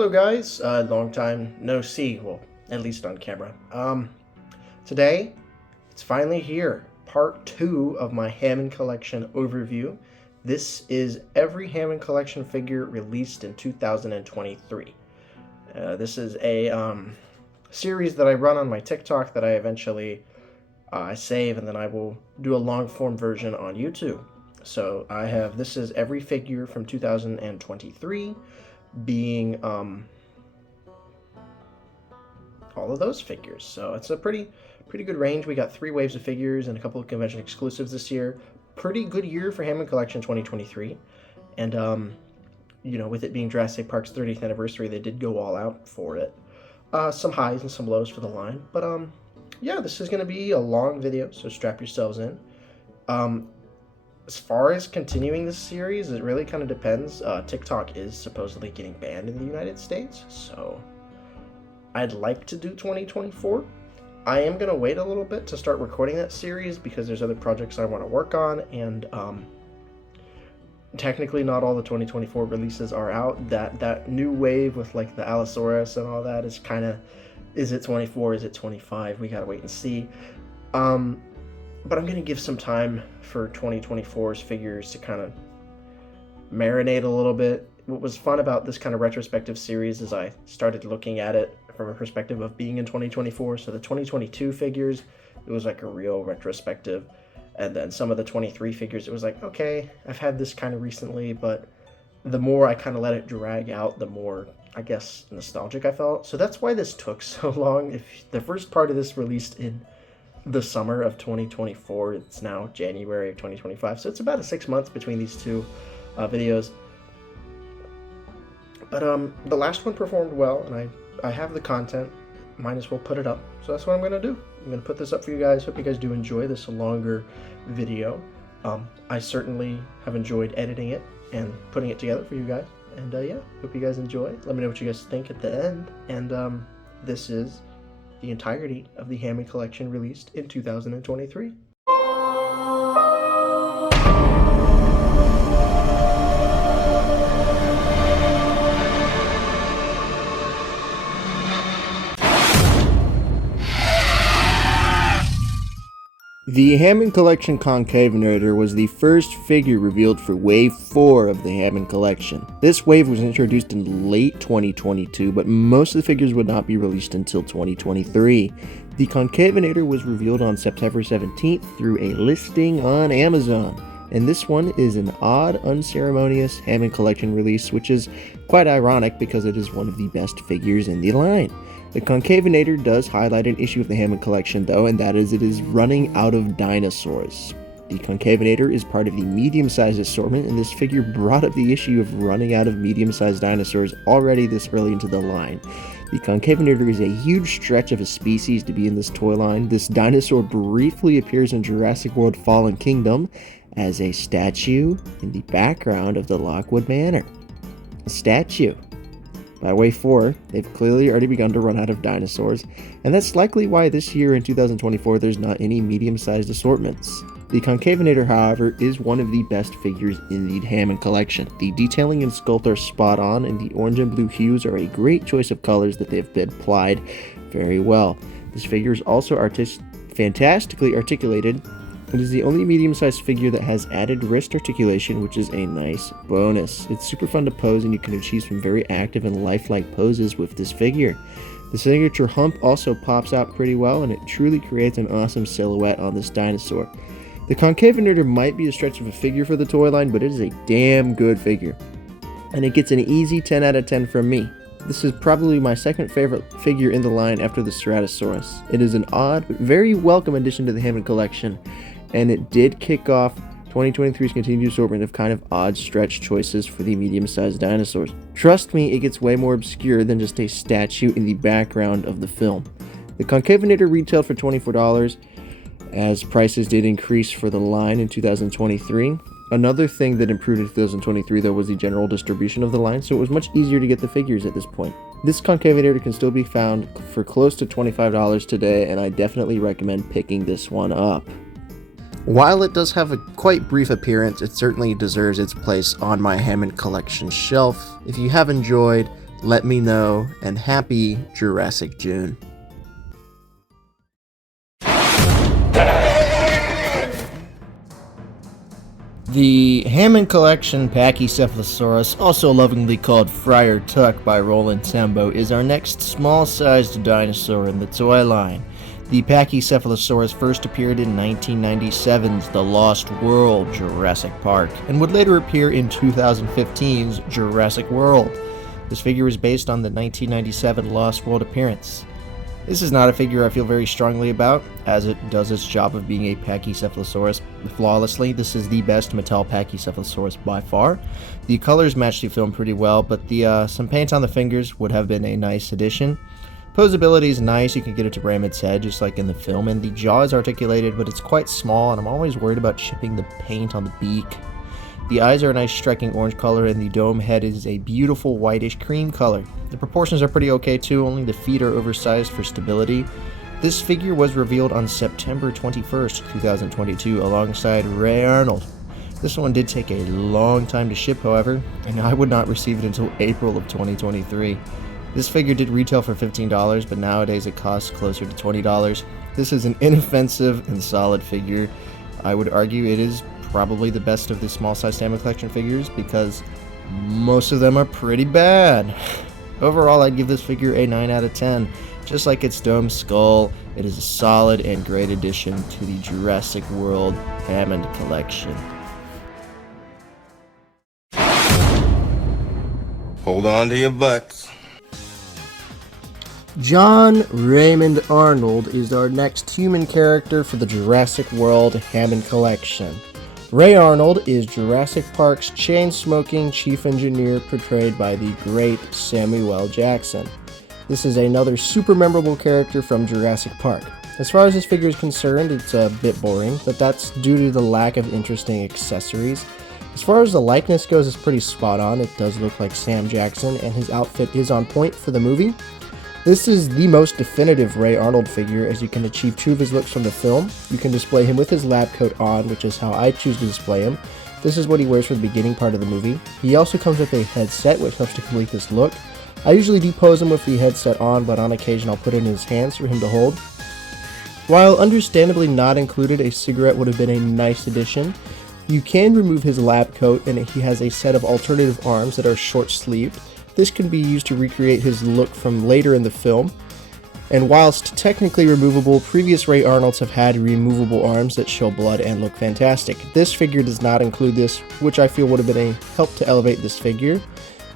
Hello guys, long time no see, well, at least on camera. Today, it's finally here, part 2 of my Hammond Collection overview. This is every Hammond Collection figure released in 2023. This is a series that I run on my TikTok that I eventually save, and then I will do a long form version on YouTube. So this is every figure from 2023, being all of those figures. So it's a pretty good range. We got 3 waves of figures and a couple of convention exclusives this year. Pretty good year for Hammond Collection 2023. And with it being Jurassic Park's 30th anniversary, they did go all out for it. Some highs and some lows for the line, but yeah, this is going to be a long video, so strap yourselves in. As far as continuing this series, it really kind of depends. TikTok is supposedly getting banned in the United States, so I'd like to do 2024. I am going to wait a little bit to start recording that series because there's other projects I want to work on, and technically not all the 2024 releases are out. That new wave with like the Allosaurus and all that is kind of, is it 24, is it 25? We gotta wait and see. But I'm going to give some time for 2024's figures to kind of marinate a little bit. What was fun about this kind of retrospective series is I started looking at it from a perspective of being in 2024. So the 2022 figures, it was like a real retrospective. And then some of the 23 figures, it was like, okay, I've had this kind of recently, but the more I kind of let it drag out, the more, I guess, nostalgic I felt. So that's why this took so long. If the first part of this released in the summer of 2024, it's now January of 2025, so it's about 6 months between these two videos. But the last one performed well, and I have the content, might as well put it up, so that's what I'm gonna do. I'm gonna put this up for you guys. Hope you guys do enjoy this longer video. I certainly have enjoyed editing it and putting it together for you guys, and yeah, hope you guys enjoy. Let me know what you guys think at the end. And this is the entirety of the Hammond Collection released in 2023. The Hammond Collection Concavenator was the first figure revealed for Wave 4 of the Hammond Collection. This wave was introduced in late 2022, but most of the figures would not be released until 2023. The Concavenator was revealed on September 17th through a listing on Amazon, and this one is an odd, unceremonious Hammond Collection release, which is quite ironic because it is one of the best figures in the line. The Concavenator does highlight an issue of the Hammond Collection though, and that is it is running out of dinosaurs. The Concavenator is part of the medium-sized assortment, and this figure brought up the issue of running out of medium-sized dinosaurs already this early into the line. The Concavenator is a huge stretch of a species to be in this toy line. This dinosaur briefly appears in Jurassic World Fallen Kingdom as a statue in the background of the Lockwood Manor. A statue. By Wave 4, they've clearly already begun to run out of dinosaurs, and that's likely why this year in 2024 there's not any medium-sized assortments. The Concavenator, however, is one of the best figures in the Hammond Collection. The detailing and sculpt are spot on, and the orange and blue hues are a great choice of colors that they've been applied very well. This figure is also fantastically articulated. It is the only medium-sized figure that has added wrist articulation, which is a nice bonus. It's super fun to pose, and you can achieve some very active and lifelike poses with this figure. The signature hump also pops out pretty well, and it truly creates an awesome silhouette on this dinosaur. The Concavenator might be a stretch of a figure for the toy line, but it is a damn good figure. And it gets an easy 10 out of 10 from me. This is probably my second favorite figure in the line after the Ceratosaurus. It is an odd but very welcome addition to the Hammond Collection, and it did kick off 2023's continued assortment of kind of odd stretch choices for the medium-sized dinosaurs. Trust me, it gets way more obscure than just a statue in the background of the film. The Concavenator retailed for $24, as prices did increase for the line in 2023. Another thing that improved in 2023 though was the general distribution of the line, so it was much easier to get the figures at this point. This Concavenator can still be found for close to $25 today, and I definitely recommend picking this one up. While it does have a quite brief appearance, it certainly deserves its place on my Hammond Collection shelf. If you have enjoyed let me know, and happy Jurassic June. The Hammond Collection Pachysealosaurus, also lovingly called Friar Tuck by Roland Tembo, is our next small-sized dinosaur in the toy line. The Pachysealosaurus first appeared in 1997's The Lost World Jurassic Park, and would later appear in 2015's Jurassic World. This figure is based on the 1997 Lost World appearance. This is not a figure I feel very strongly about, as it does its job of being a Pachysealosaurus flawlessly. This is the best Mattel Pachysealosaurus by far. The colors match the film pretty well, but some paint on the fingers would have been a nice addition. Posability is nice, you can get it to ram its head just like in the film, and the jaw is articulated, but it's quite small, and I'm always worried about chipping the paint on the beak. The eyes are a nice striking orange color, and the dome head is a beautiful whitish cream color. The proportions are pretty okay too, only the feet are oversized for stability. This figure was revealed on September 21st, 2022, alongside Ray Arnold. This one did take a long time to ship, however, and I would not receive it until April of 2023. This figure did retail for $15, but nowadays it costs closer to $20. This is an inoffensive and solid figure. I would argue it is probably the best of the small-sized Hammond Collection figures because most of them are pretty bad. Overall, I'd give this figure a 9 out of 10. Just like its dome skull, it is a solid and great addition to the Jurassic World Hammond Collection. Hold on to your butts. John Raymond Arnold is our next human character for the Jurassic World Hammond Collection. Ray Arnold is Jurassic Park's chain-smoking chief engineer portrayed by the great Samuel L. Jackson. This is another super memorable character from Jurassic Park. As far as this figure is concerned, it's a bit boring, but that's due to the lack of interesting accessories. As far as the likeness goes, it's pretty spot on. It does look like Sam Jackson, and his outfit is on point for the movie. This is the most definitive Ray Arnold figure, as you can achieve two of his looks from the film. You can display him with his lab coat on, which is how I choose to display him. This is what he wears for the beginning part of the movie. He also comes with a headset, which helps to complete this look. I usually depose him with the headset on, but on occasion I'll put it in his hands for him to hold. While understandably not included, a cigarette would have been a nice addition. You can remove his lab coat, and he has a set of alternative arms that are short-sleeved. This can be used to recreate his look from later in the film. And whilst technically removable, previous Ray Arnolds have had removable arms that show blood and look fantastic. This figure does not include this, which I feel would have been a help to elevate this figure.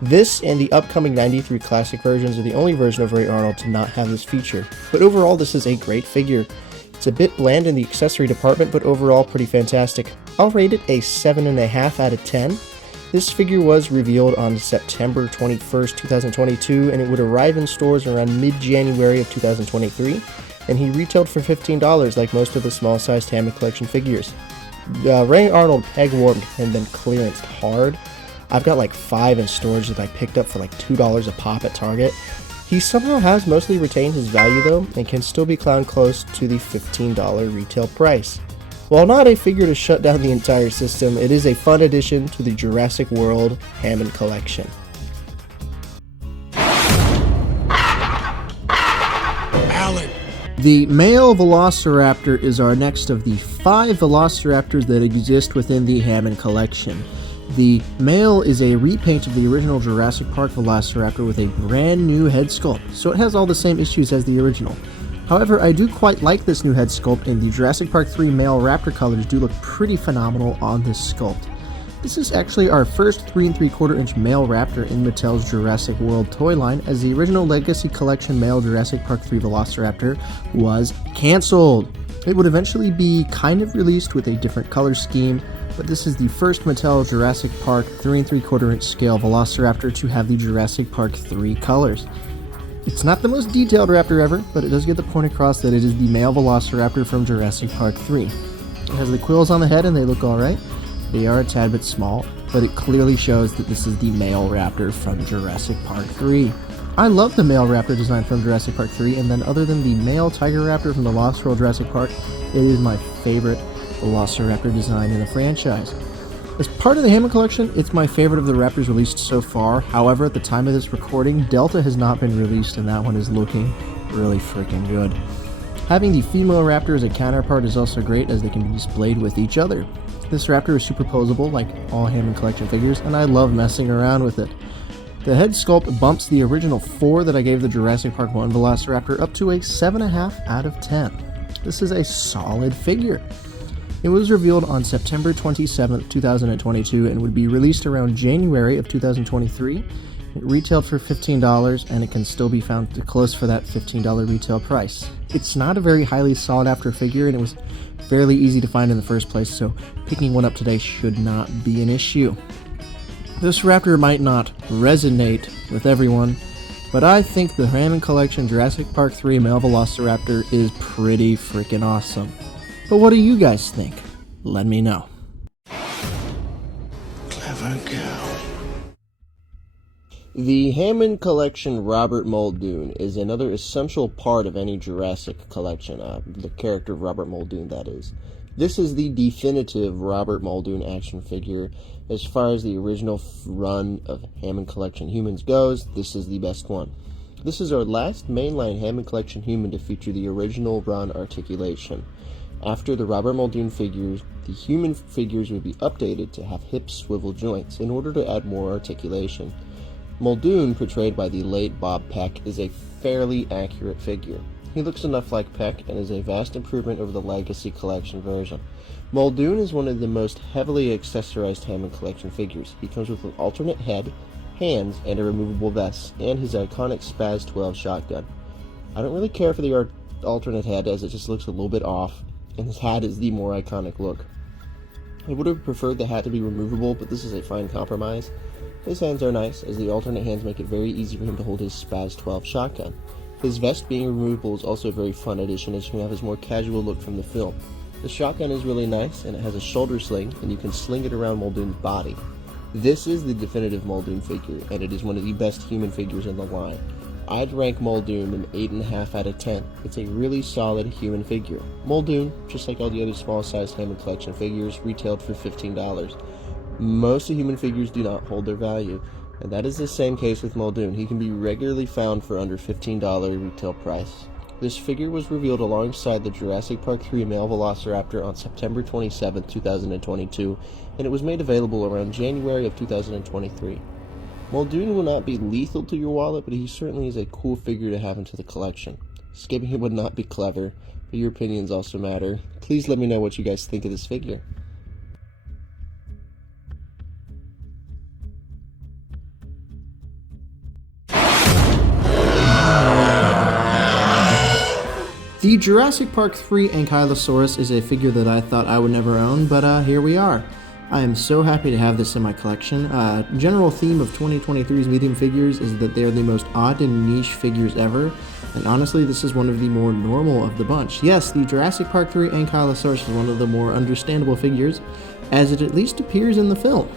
This and the upcoming 93 classic versions are the only version of Ray Arnold to not have this feature. But overall, this is a great figure. It's a bit bland in the accessory department, but overall pretty fantastic. I'll rate it a 7.5 out of 10. This figure was revealed on September 21st, 2022, and it would arrive in stores around mid-January of 2023, and he retailed for $15 like most of the small-sized Hammond Collection figures. Ray Arnold peg-warmed and then clearanced hard. I've got like 5 in storage that I picked up for like $2 a pop at Target. He somehow has mostly retained his value though, and can still be clowned close to the $15 retail price. While not a figure to shut down the entire system, it is a fun addition to the Jurassic World Hammond Collection. Alan. The male Velociraptor is our next of the 5 Velociraptors that exist within the Hammond Collection. The male is a repaint of the original Jurassic Park Velociraptor with a brand new head sculpt, so it has all the same issues as the original. However, I do quite like this new head sculpt, and the Jurassic Park 3 male raptor colors do look pretty phenomenal on this sculpt. This is actually our first 3 3/4 inch male raptor in Mattel's Jurassic World toy line, as the original Legacy Collection male Jurassic Park 3 Velociraptor was cancelled. It would eventually be kind of released with a different color scheme, but this is the first Mattel Jurassic Park 3 3/4 inch scale Velociraptor to have the Jurassic Park 3 colors. It's not the most detailed raptor ever, but it does get the point across that it is the male Velociraptor from Jurassic Park 3. It has the quills on the head and they look alright. They are a tad bit small, but it clearly shows that this is the male raptor from Jurassic Park 3. I love the male raptor design from Jurassic Park 3, and then other than the male tiger raptor from the Lost World Jurassic Park, it is my favorite Velociraptor design in the franchise. As part of the Hammond Collection, it's my favorite of the Raptors released so far. However, at the time of this recording, Delta has not been released, and that one is looking really freaking good. Having the female Raptor as a counterpart is also great, as they can be displayed with each other. This Raptor is superposable like all Hammond Collection figures, and I love messing around with it. The head sculpt bumps the original 4 that I gave the Jurassic Park 1 Velociraptor up to a 7.5 out of 10. This is a solid figure. It was revealed on September 27, 2022, and would be released around January of 2023. It retailed for $15, and it can still be found close for that $15 retail price. It's not a very highly sought after figure, and it was fairly easy to find in the first place, so picking one up today should not be an issue. This Raptor might not resonate with everyone, but I think the Hammond Collection Jurassic Park 3 male Velociraptor is pretty freaking awesome. But what do you guys think? Let me know. Clever girl. The Hammond Collection Robert Muldoon is another essential part of any Jurassic collection, the character of Robert Muldoon, that is. This is the definitive Robert Muldoon action figure. As far as the original run of Hammond Collection humans goes, this is the best one. This is our last mainline Hammond Collection human to feature the original run articulation. After the Robert Muldoon figures, the human figures would be updated to have hip swivel joints in order to add more articulation. Muldoon, portrayed by the late Bob Peck, is a fairly accurate figure. He looks enough like Peck and is a vast improvement over the Legacy Collection version. Muldoon is one of the most heavily accessorized Hammond Collection figures. He comes with an alternate head, hands, and a removable vest, and his iconic Spaz 12 shotgun. I don't really care for the alternate head, as it just looks a little bit off, and his hat is the more iconic look. I would have preferred the hat to be removable, but this is a fine compromise. His hands are nice, as the alternate hands make it very easy for him to hold his Spaz 12 shotgun. His vest being removable is also a very fun addition, as you can have his more casual look from the film. The shotgun is really nice, and it has a shoulder sling, and you can sling it around Muldoon's body. This is the definitive Muldoon figure, and it is one of the best human figures in the line. I'd rank Muldoon an 8.5 out of 10. It's a really solid human figure. Muldoon, just like all the other small-sized Hammond Collection figures, retailed for $15. Most of human figures do not hold their value, and that is the same case with Muldoon. He can be regularly found for under $15 retail price. This figure was revealed alongside the Jurassic Park 3 male Velociraptor on September 27, 2022, and it was made available around January of 2023. Muldoon will not be lethal to your wallet, but he certainly is a cool figure to have into the collection. Skipping him would not be clever, but your opinions also matter. Please let me know what you guys think of this figure. The Jurassic Park 3 Ankylosaurus is a figure that I thought I would never own, but here we are. I am so happy to have this in my collection. General theme of 2023's medium figures is that they are the most odd and niche figures ever, and honestly this is one of the more normal of the bunch. Yes, the Jurassic Park 3 Ankylosaurus is one of the more understandable figures, as it at least appears in the film.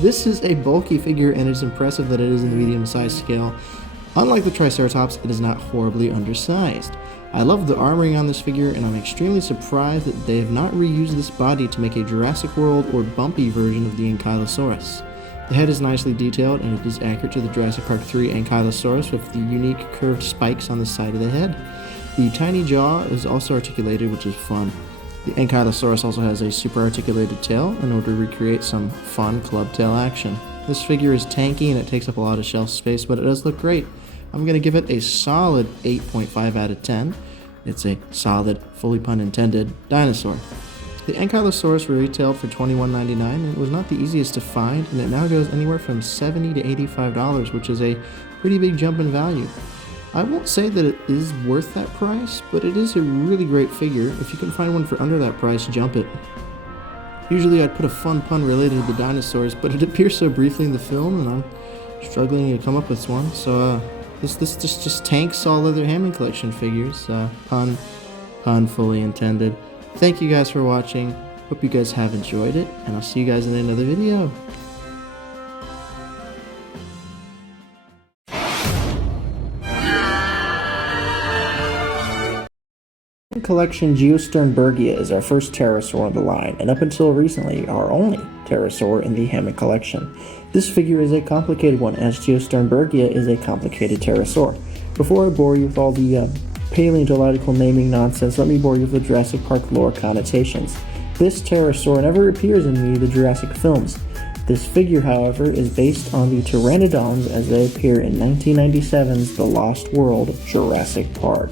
This is a bulky figure, and it's impressive that it is in the medium size scale. Unlike the Triceratops, it is not horribly undersized. I love the armoring on this figure, and I'm extremely surprised that they have not reused this body to make a Jurassic World or bumpy version of the Ankylosaurus. The head is nicely detailed, and it is accurate to the Jurassic Park 3 Ankylosaurus with the unique curved spikes on the side of the head. The tiny jaw is also articulated, which is fun. The Ankylosaurus also has a super articulated tail in order to recreate some fun club tail action. This figure is tanky and it takes up a lot of shelf space, but it does look great. I'm going to give it a solid 8.5 out of 10. It's a solid, fully pun intended, dinosaur. The Ankylosaurus retailed for $21.99, and it was not the easiest to find, and it now goes anywhere from $70 to $85, which is a pretty big jump in value. I won't say that it is worth that price, but it is a really great figure. If you can find one for under that price, jump it. Usually I'd put a fun pun related to dinosaurs, but it appears so briefly in the film, and I'm struggling to come up with one, so this just tanks all other Hammond Collection figures. Pun fully intended. Thank you guys for watching. Hope you guys have enjoyed it, and I'll see you guys in another video. Hammond Collection Sternbergia is our first pterosaur on the line, and up until recently, our only pterosaur in the Hammond Collection. This figure is a complicated one, as Sternbergia is a complicated pterosaur. Before I bore you with all the paleontological naming nonsense, let me bore you with the Jurassic Park lore connotations. This pterosaur never appears in any of the Jurassic films. This figure, however, is based on the Pteranodons as they appear in 1997's The Lost World of Jurassic Park.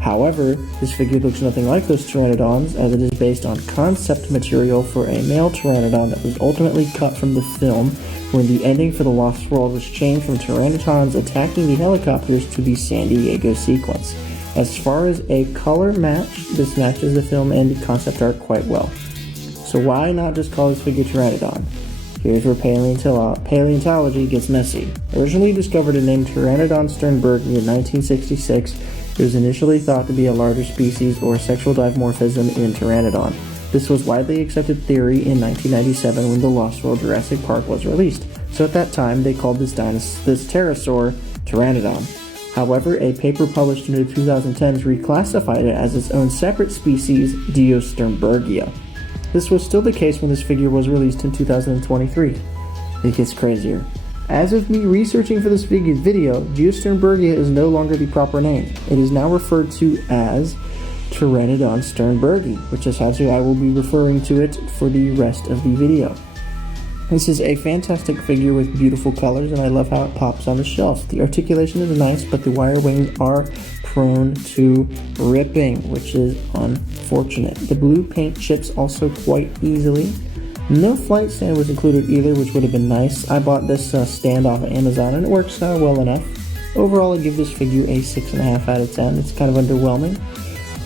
However, this figure looks nothing like those Pteranodons, as it is based on concept material for a male Pteranodon that was ultimately cut from the film, when the ending for The Lost World was changed from Pteranodons attacking the helicopters to the San Diego sequence. As far as a color match, this matches the film and the concept art quite well. So why not just call this figure Pteranodon? Here's where paleontology gets messy. Originally discovered and named Pteranodon Sternbergia in 1966, it was initially thought to be a larger species or sexual dimorphism in Pteranodon. This was widely accepted theory in 1997 when The Lost World Jurassic Park was released. So at that time, they called this pterosaur Pteranodon. However, a paper published in the 2010s reclassified it as its own separate species, Sternbergia. This was still the case when this figure was released in 2023. It gets crazier. As of me researching for this figure's video, Sternbergia is no longer the proper name. It is now referred to as Pteranodon Sternbergia, which is how I will be referring to it for the rest of the video. This is a fantastic figure with beautiful colors, and I love how it pops on the shelf. The articulation is nice, but the wire wings are prone to ripping, which is unfortunate. The blue paint chips also quite easily. No flight stand was included either, which would have been nice. I bought this stand off of Amazon, and it works well enough. Overall, I give this figure a 6.5 out of 10. It's kind of underwhelming.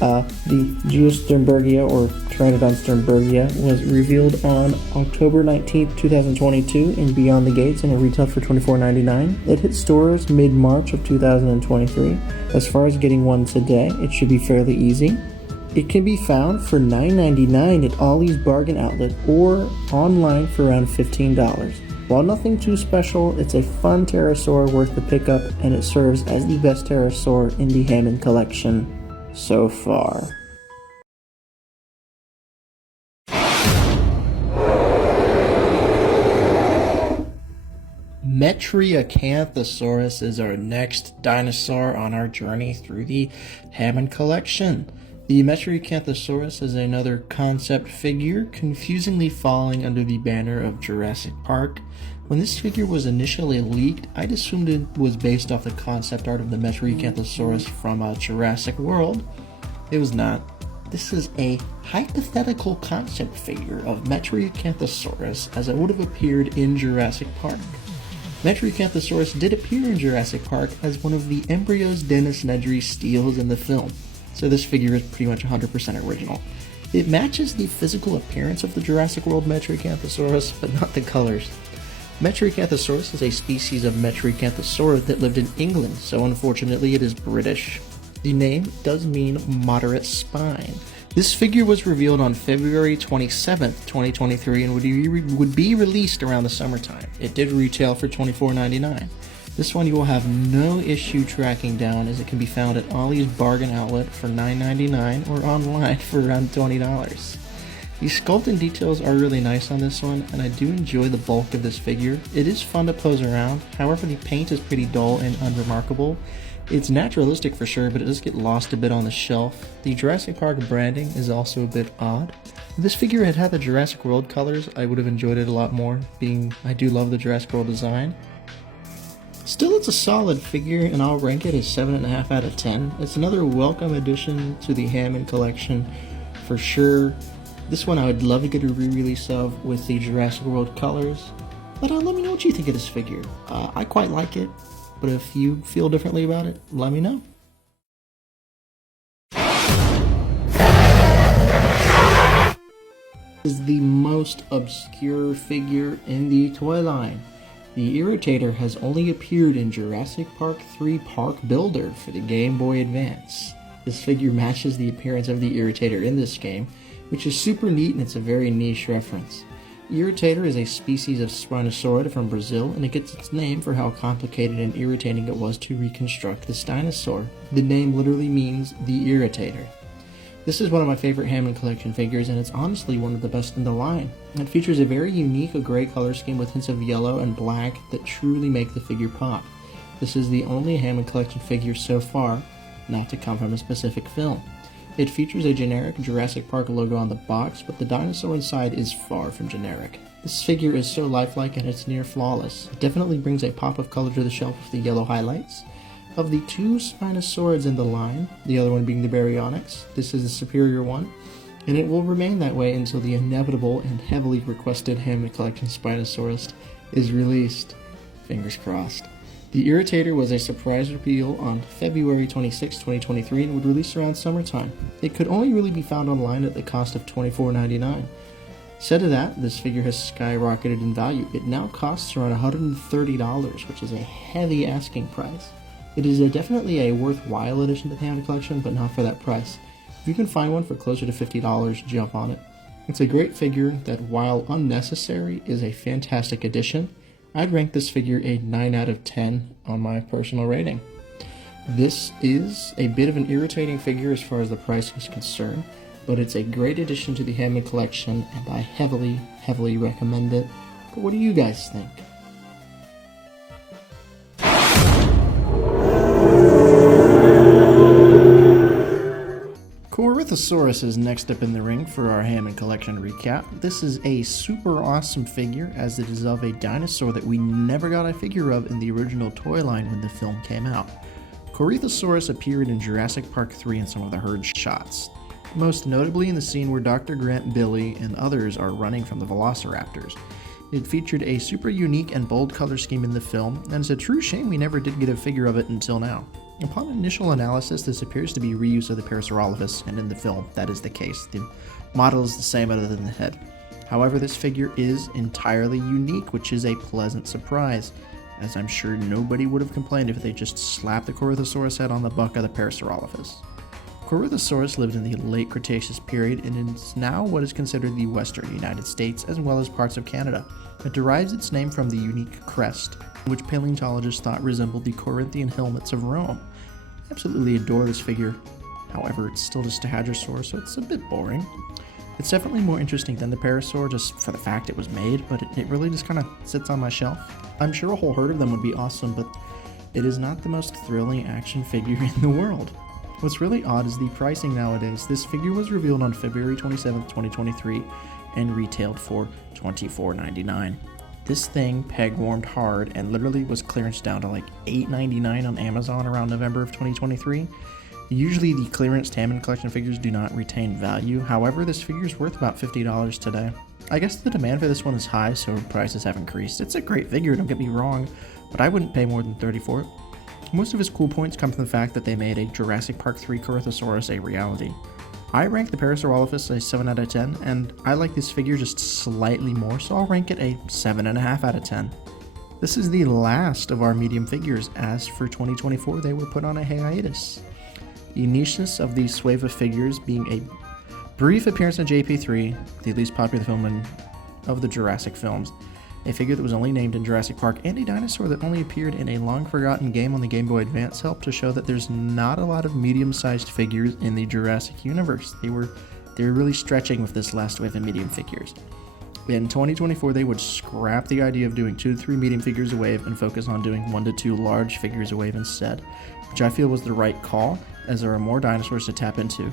The Sternbergia, or Pteranodon Sternbergia, was revealed on October 19th, 2022 in Beyond the Gates, and it retailed for $24.99. It hit stores mid-March of 2023. As far as getting one today, it should be fairly easy. It can be found for $9.99 at Ollie's Bargain Outlet or online for around $15. While nothing too special, it's a fun pterosaur worth the pickup, and it serves as the best pterosaur in the Hammond Collection so far. Metriacanthosaurus is our next dinosaur on our journey through the Hammond Collection. The Metriacanthosaurus is another concept figure, confusingly falling under the banner of Jurassic Park. When this figure was initially leaked, I'd assumed it was based off the concept art of the Metriacanthosaurus from Jurassic World. It was not. This is a hypothetical concept figure of Metriacanthosaurus as it would have appeared in Jurassic Park. Metriacanthosaurus did appear in Jurassic Park as one of the embryos Dennis Nedry steals in the film, so this figure is pretty much 100% original. It matches the physical appearance of the Jurassic World Metriacanthosaurus, but not the colors. Metriacanthosaurus is a species of Metriacanthosaurus that lived in England, so unfortunately it is British. The name does mean moderate spine. This figure was revealed on February 27th, 2023 and would be released around the summertime. It did retail for $24.99. This one you will have no issue tracking down, as it can be found at Ollie's Bargain Outlet for $9.99 or online for around $20. The sculpt and details are really nice on this one, and I do enjoy the bulk of this figure. It is fun to pose around, however the paint is pretty dull and unremarkable. It's naturalistic for sure, but it does get lost a bit on the shelf. The Jurassic Park branding is also a bit odd. If this figure had had the Jurassic World colors, I would have enjoyed it a lot more, being I do love the Jurassic World design. Still, it's a solid figure, and I'll rank it a 7.5 out of 10. It's another welcome addition to the Hammond Collection, for sure. This one I would love to get a re-release of with the Jurassic World colors. But let me know what you think of this figure. I quite like it, but if you feel differently about it, let me know. This is the most obscure figure in the toy line. The Irritator has only appeared in Jurassic Park 3 Park Builder for the Game Boy Advance. This figure matches the appearance of the Irritator in this game, which is super neat, and it's a very niche reference. Irritator is a species of Spinosaurus from Brazil, and it gets its name for how complicated and irritating it was to reconstruct this dinosaur. The name literally means the Irritator. This is one of my favorite Hammond Collection figures, and it's honestly one of the best in the line. It features a very unique gray color scheme with hints of yellow and black that truly make the figure pop. This is the only Hammond Collection figure so far not to come from a specific film. It features a generic Jurassic Park logo on the box, but the dinosaur inside is far from generic. This figure is so lifelike and it's near flawless. It definitely brings a pop of color to the shelf with the yellow highlights. Of the two Spinosaurids in the line, the other one being the Baryonyx, this is the superior one, and it will remain that way until the inevitable and heavily requested Hammond Collection Spinosaurus is released. Fingers crossed. The Irritator was a surprise reveal on February 26, 2023 and would release around summertime. It could only really be found online at the cost of $24.99. Said to that, this figure has skyrocketed in value. It now costs around $130, which is a heavy asking price. It is definitely a worthwhile addition to the Hammond Collection, but not for that price. If you can find one for closer to $50, jump on it. It's a great figure that, while unnecessary, is a fantastic addition. I'd rank this figure a 9 out of 10 on my personal rating. This is a bit of an irritating figure as far as the price is concerned, but it's a great addition to the Hammond Collection, and I heavily recommend it. But what do you guys think? Corythosaurus is next up in the ring for our Hammond Collection recap. This is a super awesome figure, as it is of a dinosaur that we never got a figure of in the original toy line when the film came out. Corythosaurus appeared in Jurassic Park 3 in some of the herd shots, most notably in the scene where Dr. Grant, Billy, and others are running from the Velociraptors. It featured a super unique and bold color scheme in the film, and it's a true shame we never did get a figure of it until now. Upon initial analysis, this appears to be reuse of the Pachysealosaurus, and in the film, that is the case. The model is the same other than the head. However, this figure is entirely unique, which is a pleasant surprise, as I'm sure nobody would have complained if they just slapped the Corythosaurus head on the butt of the Pachysealosaurus. Corythosaurus lived in the late Cretaceous period and is now what is considered the western United States as well as parts of Canada. It derives its name from the unique crest, which paleontologists thought resembled the Corinthian helmets of Rome. I absolutely adore this figure. However, it's still just a hadrosaur, so it's a bit boring. It's definitely more interesting than the parasaur just for the fact it was made, but it really just kind of sits on my shelf. I'm sure a whole herd of them would be awesome, but it is not the most thrilling action figure in the world. What's really odd is the pricing nowadays. This figure was revealed on February 27, 2023 and retailed for $24.99. This thing peg-warmed hard and literally was clearance down to like $8.99 on Amazon around November of 2023. Usually the clearance Hammond Collection figures do not retain value, however this figure is worth about $50 today. I guess the demand for this one is high, so prices have increased. It's a great figure, don't get me wrong, but I wouldn't pay more than $30 for it. Most of his cool points come from the fact that they made a Jurassic Park 3 Corythosaurus a reality. I rank the Pachysealosaurus a 7 out of 10, and I like this figure just slightly more, so I'll rank it a 7.5 out of 10. This is the last of our medium figures, as for 2024 they were put on a hiatus. The uniqueness of these wave of figures being a brief appearance in JP3, the least popular film of the Jurassic films, a figure that was only named in Jurassic Park, and a dinosaur that only appeared in a long-forgotten game on the Game Boy Advance help to show that there's not a lot of medium-sized figures in the Jurassic universe. They were really stretching with this last wave of medium figures. In 2024, they would scrap the idea of doing 2 to 3 medium figures a wave and focus on doing 1 to 2 large figures a wave instead, which I feel was the right call, as there are more dinosaurs to tap into.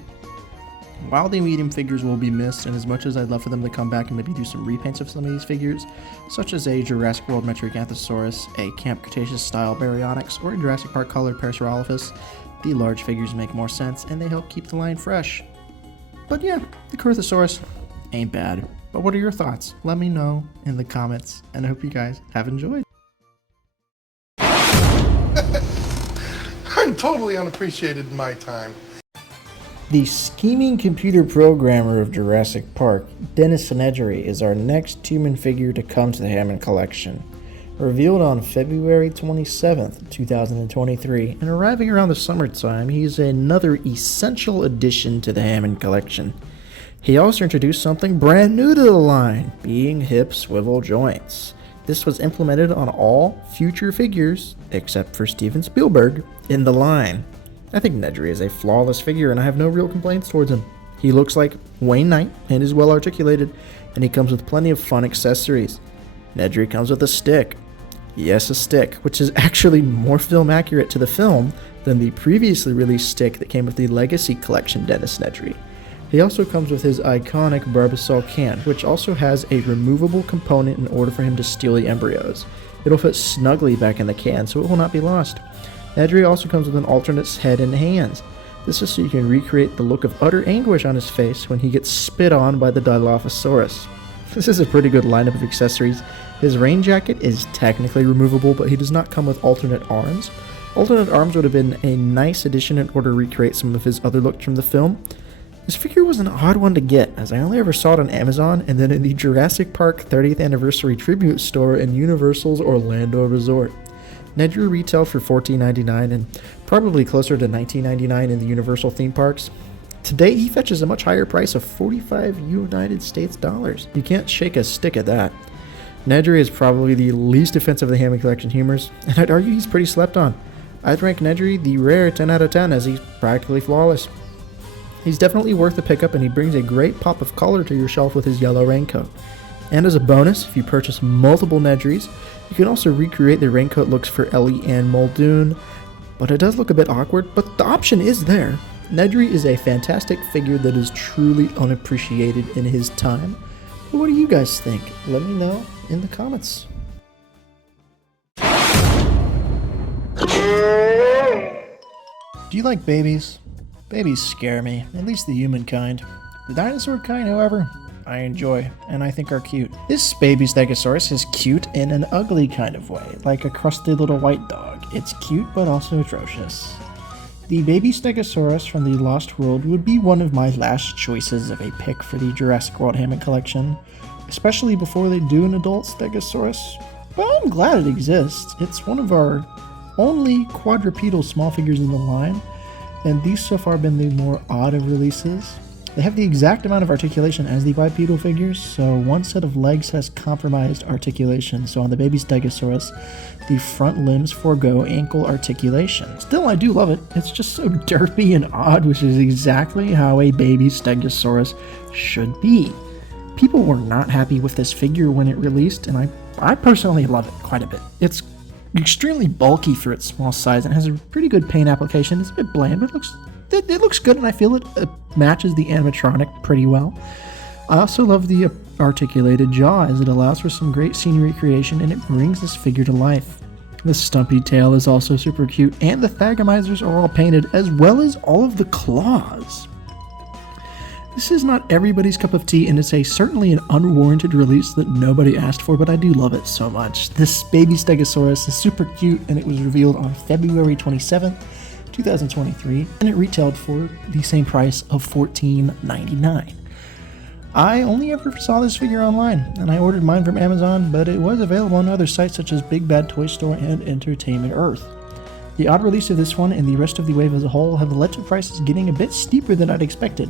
While the medium figures will be missed, and as much as I'd love for them to come back and maybe do some repaints of some of these figures, such as a Jurassic World Metriacanthosaurus, a Camp Cretaceous style Baryonyx, or a Jurassic Park colored Pachysealosaurus, the large figures make more sense and they help keep the line fresh. But yeah, the Corythosaurus ain't bad. But what are your thoughts? Let me know in the comments, and I hope you guys have enjoyed. I'm totally unappreciated in my time. The scheming computer programmer of Jurassic Park, Dennis Nedry, is our next human figure to come to the Hammond Collection. Revealed on February 27th, 2023, and arriving around the summertime, he's another essential addition to the Hammond Collection. He also introduced something brand new to the line, being hip swivel joints. This was implemented on all future figures, except for Steven Spielberg, in the line. I think Nedry is a flawless figure and I have no real complaints towards him. He looks like Wayne Knight and is well articulated, and he comes with plenty of fun accessories. Nedry comes with a stick. Yes, a stick, which is actually more film accurate to the film than the previously released stick that came with the Legacy Collection Dennis Nedry. He also comes with his iconic Barbasol can, which also has a removable component in order for him to steal the embryos. It'll fit snugly back in the can, so it will not be lost. Nedry also comes with an alternate head and hands. This is so you can recreate the look of utter anguish on his face when he gets spit on by the Dilophosaurus. This is a pretty good lineup of accessories. His rain jacket is technically removable, but he does not come with alternate arms. Alternate arms would have been a nice addition in order to recreate some of his other looks from the film. This figure was an odd one to get, as I only ever saw it on Amazon and then in the Jurassic Park 30th Anniversary Tribute store in Universal's Orlando Resort. Nedry retailed for $14.99 and probably closer to $19.99 in the Universal theme parks. Today he fetches a much higher price of 45 United States dollars. You can't shake a stick at that. Nedry is probably the least offensive of the Hammond Collection humors, and I'd argue he's pretty slept on. I'd rank Nedry the rare 10 out of 10 as he's practically flawless. He's definitely worth the pickup, and he brings a great pop of color to your shelf with his yellow raincoat. And as a bonus, if you purchase multiple Nedrys, you can also recreate the raincoat looks for Ellie and Moldun, but it does look a bit awkward, but the option is there. Nedry is a fantastic figure that is truly unappreciated in his time. But what do you guys think? Let me know in the comments. Do you like babies? Babies scare me, at least the human kind. The dinosaur kind, however, I enjoy, and I think are cute. This baby Stegosaurus is cute in an ugly kind of way, like a crusty little white dog. It's cute, but also atrocious. The baby Stegosaurus from the Lost World would be one of my last choices of a pick for the Jurassic World Hammond Collection, especially before they do an adult Stegosaurus. But I'm glad it exists. It's one of our only quadrupedal small figures in the line, and these so far have been the more odd of releases. They have the exact amount of articulation as the bipedal figures, so one set of legs has compromised articulation. So on the baby Stegosaurus, the front limbs forego ankle articulation. Still, I do love it. It's just so derpy and odd, which is exactly how a baby Stegosaurus should be. People were not happy with this figure when it released, and I personally love it quite a bit. It's extremely bulky for its small size and has a pretty good paint application. It's a bit bland, but it looks good, and I feel it matches the animatronic pretty well. I also love the articulated jaw, as it allows for some great scene recreation and it brings this figure to life. The stumpy tail is also super cute, and the thagomizers are all painted, as well as all of the claws. This is not everybody's cup of tea, and it's certainly an unwarranted release that nobody asked for, but I do love it so much. This baby Stegosaurus is super cute, and it was revealed on February 27th, 2023, and it retailed for the same price of $14.99. I only ever saw this figure online, and I ordered mine from Amazon, but it was available on other sites such as Big Bad Toy Store and Entertainment Earth. The odd release of this one and the rest of the wave as a whole have led to prices getting a bit steeper than I'd expected.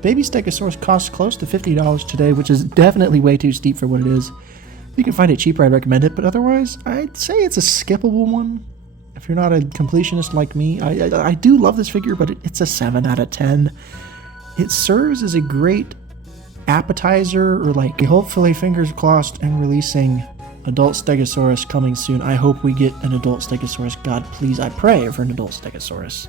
Baby Stegosaurus costs close to $50 today, which is definitely way too steep for what it is. If you can find it cheaper, I'd recommend it, but otherwise, I'd say it's a skippable one. If you're not a completionist like me, I do love this figure, but it's a 7 out of 10. It serves as a great appetizer, or like hopefully fingers crossed and releasing adult Stegosaurus coming soon. I hope we get an adult Stegosaurus. God, please, I pray for an adult Stegosaurus.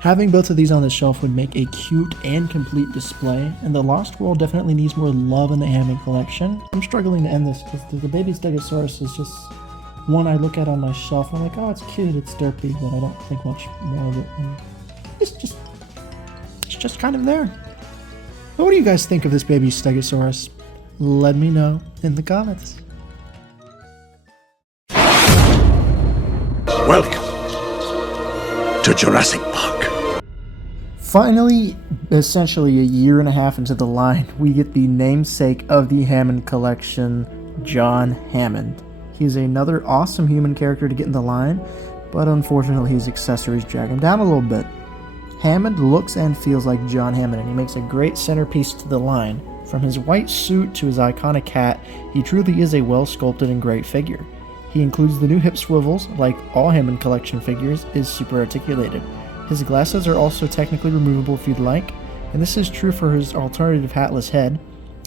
Having both of these on the shelf would make a cute and complete display, and the Lost World definitely needs more love in the Hammond Collection. I'm struggling to end this because the baby Stegosaurus is just one I look at on my shelf and I'm like, oh, it's cute, it's derpy, but I don't think much more of it. And it's just kind of there. But what do you guys think of this baby Stegosaurus? Let me know in the comments. Welcome to Jurassic Park. Finally, essentially a year and a half into the line, we get the namesake of the Hammond Collection, John Hammond. He's another awesome human character to get in the line, but unfortunately his accessories drag him down a little bit. Hammond looks and feels like John Hammond, and he makes a great centerpiece to the line. From his white suit to his iconic hat, he truly is a well-sculpted and great figure. He includes the new hip swivels, like all Hammond Collection figures, is super articulated. His glasses are also technically removable if you'd like. and this is true for his alternative hatless head.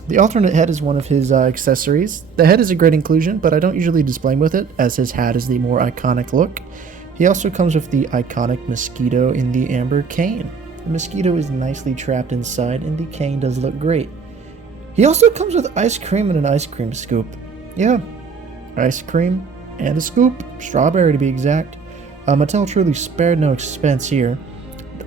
The alternate head is one of his accessories. The head is a great inclusion, but I don't usually display him with it, as his hat is the more iconic look. He also comes with the iconic mosquito in the amber cane. The mosquito is nicely trapped inside, and the cane does look great. He also comes with ice cream and an ice cream scoop. Yeah, ice cream and a scoop, strawberry to be exact. Mattel truly spared no expense here.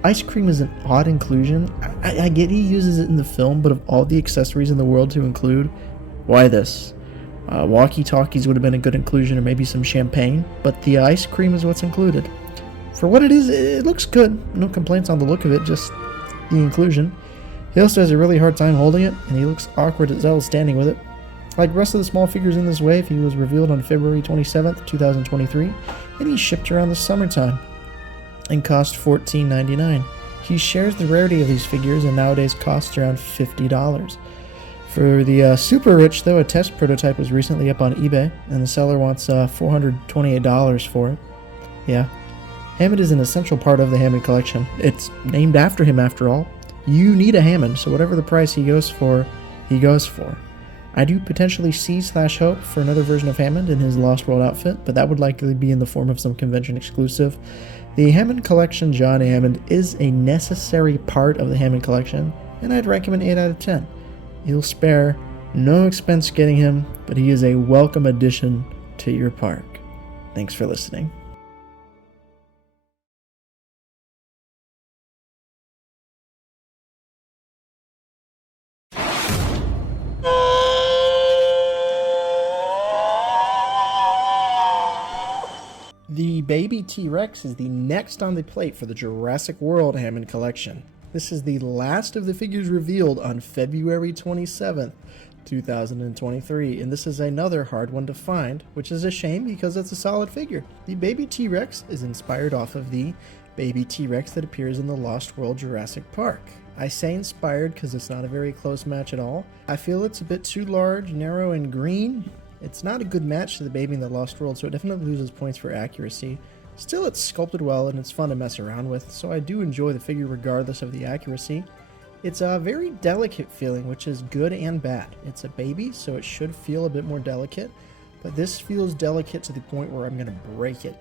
Ice cream is an odd inclusion. I get he uses it in the film, but of all the accessories in the world to include, why this? Walkie-talkies would have been a good inclusion, or maybe some champagne, but the ice cream is what's included. For what it is, it looks good. No complaints on the look of it, just the inclusion. He also has a really hard time holding it, and he looks awkward as hell standing with it. Like the rest of the small figures in this wave, he was revealed on February 27th, 2023, and he shipped around the summertime and cost $14.99. He shares the rarity of these figures and nowadays costs around $50. For the super rich, though, a test prototype was recently up on eBay, and the seller wants $428 for it. Yeah, Hammond is an essential part of the Hammond Collection. It's named after him, after all. You need a Hammond, so whatever the price he goes for, he goes for. I do potentially see/hope for another version of Hammond in his Lost World outfit, but that would likely be in the form of some convention exclusive. The Hammond Collection John Hammond is a necessary part of the Hammond Collection, and I'd recommend 8 out of 10. You'll spare no expense getting him, but he is a welcome addition to your park. Thanks for listening. The baby T-Rex is the next on the plate for the Jurassic World Hammond Collection. This is the last of the figures revealed on February 27th, 2023, and this is another hard one to find, which is a shame because it's a solid figure. The baby T-Rex is inspired off of the baby T-Rex that appears in the Lost World Jurassic Park. I say inspired because it's not a very close match at all. I feel it's a bit too large, narrow, and green. It's not a good match to the baby in the Lost World, so it definitely loses points for accuracy. Still, it's sculpted well and it's fun to mess around with, so I do enjoy the figure regardless of the accuracy. It's a very delicate feeling, which is good and bad. It's a baby, so it should feel a bit more delicate, but this feels delicate to the point where I'm going to break it.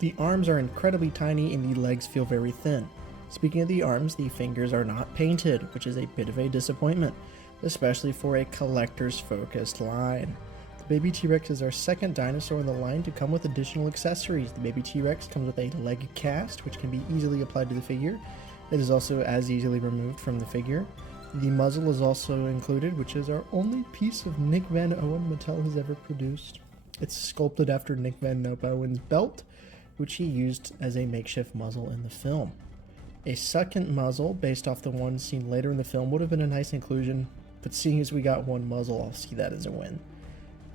The arms are incredibly tiny and the legs feel very thin. Speaking of the arms, the fingers are not painted, which is a bit of a disappointment, especially for a collector's focused line. The baby T-Rex is our second dinosaur in the line to come with additional accessories. The baby T-Rex comes with a leg cast, which can be easily applied to the figure. It is also as easily removed from the figure. The muzzle is also included, which is our only piece of Nick Van Owen Mattel has ever produced. It's sculpted after Nick Van Owen's belt, which he used as a makeshift muzzle in the film. A second muzzle, based off the one seen later in the film, would have been a nice inclusion, but seeing as we got one muzzle, I'll see that as a win.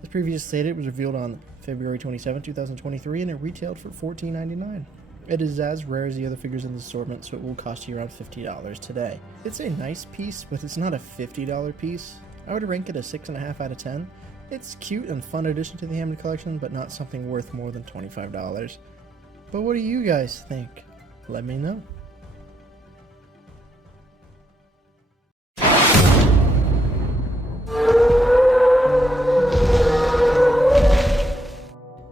As previously stated, it was revealed on February 27, 2023, and it retailed for $14.99. It is as rare as the other figures in the assortment, so it will cost you around $50 today. It's a nice piece, but it's not a $50 piece. I would rank it a 6.5 out of 10. It's cute and fun addition to the Hammond Collection, but not something worth more than $25. But what do you guys think? Let me know.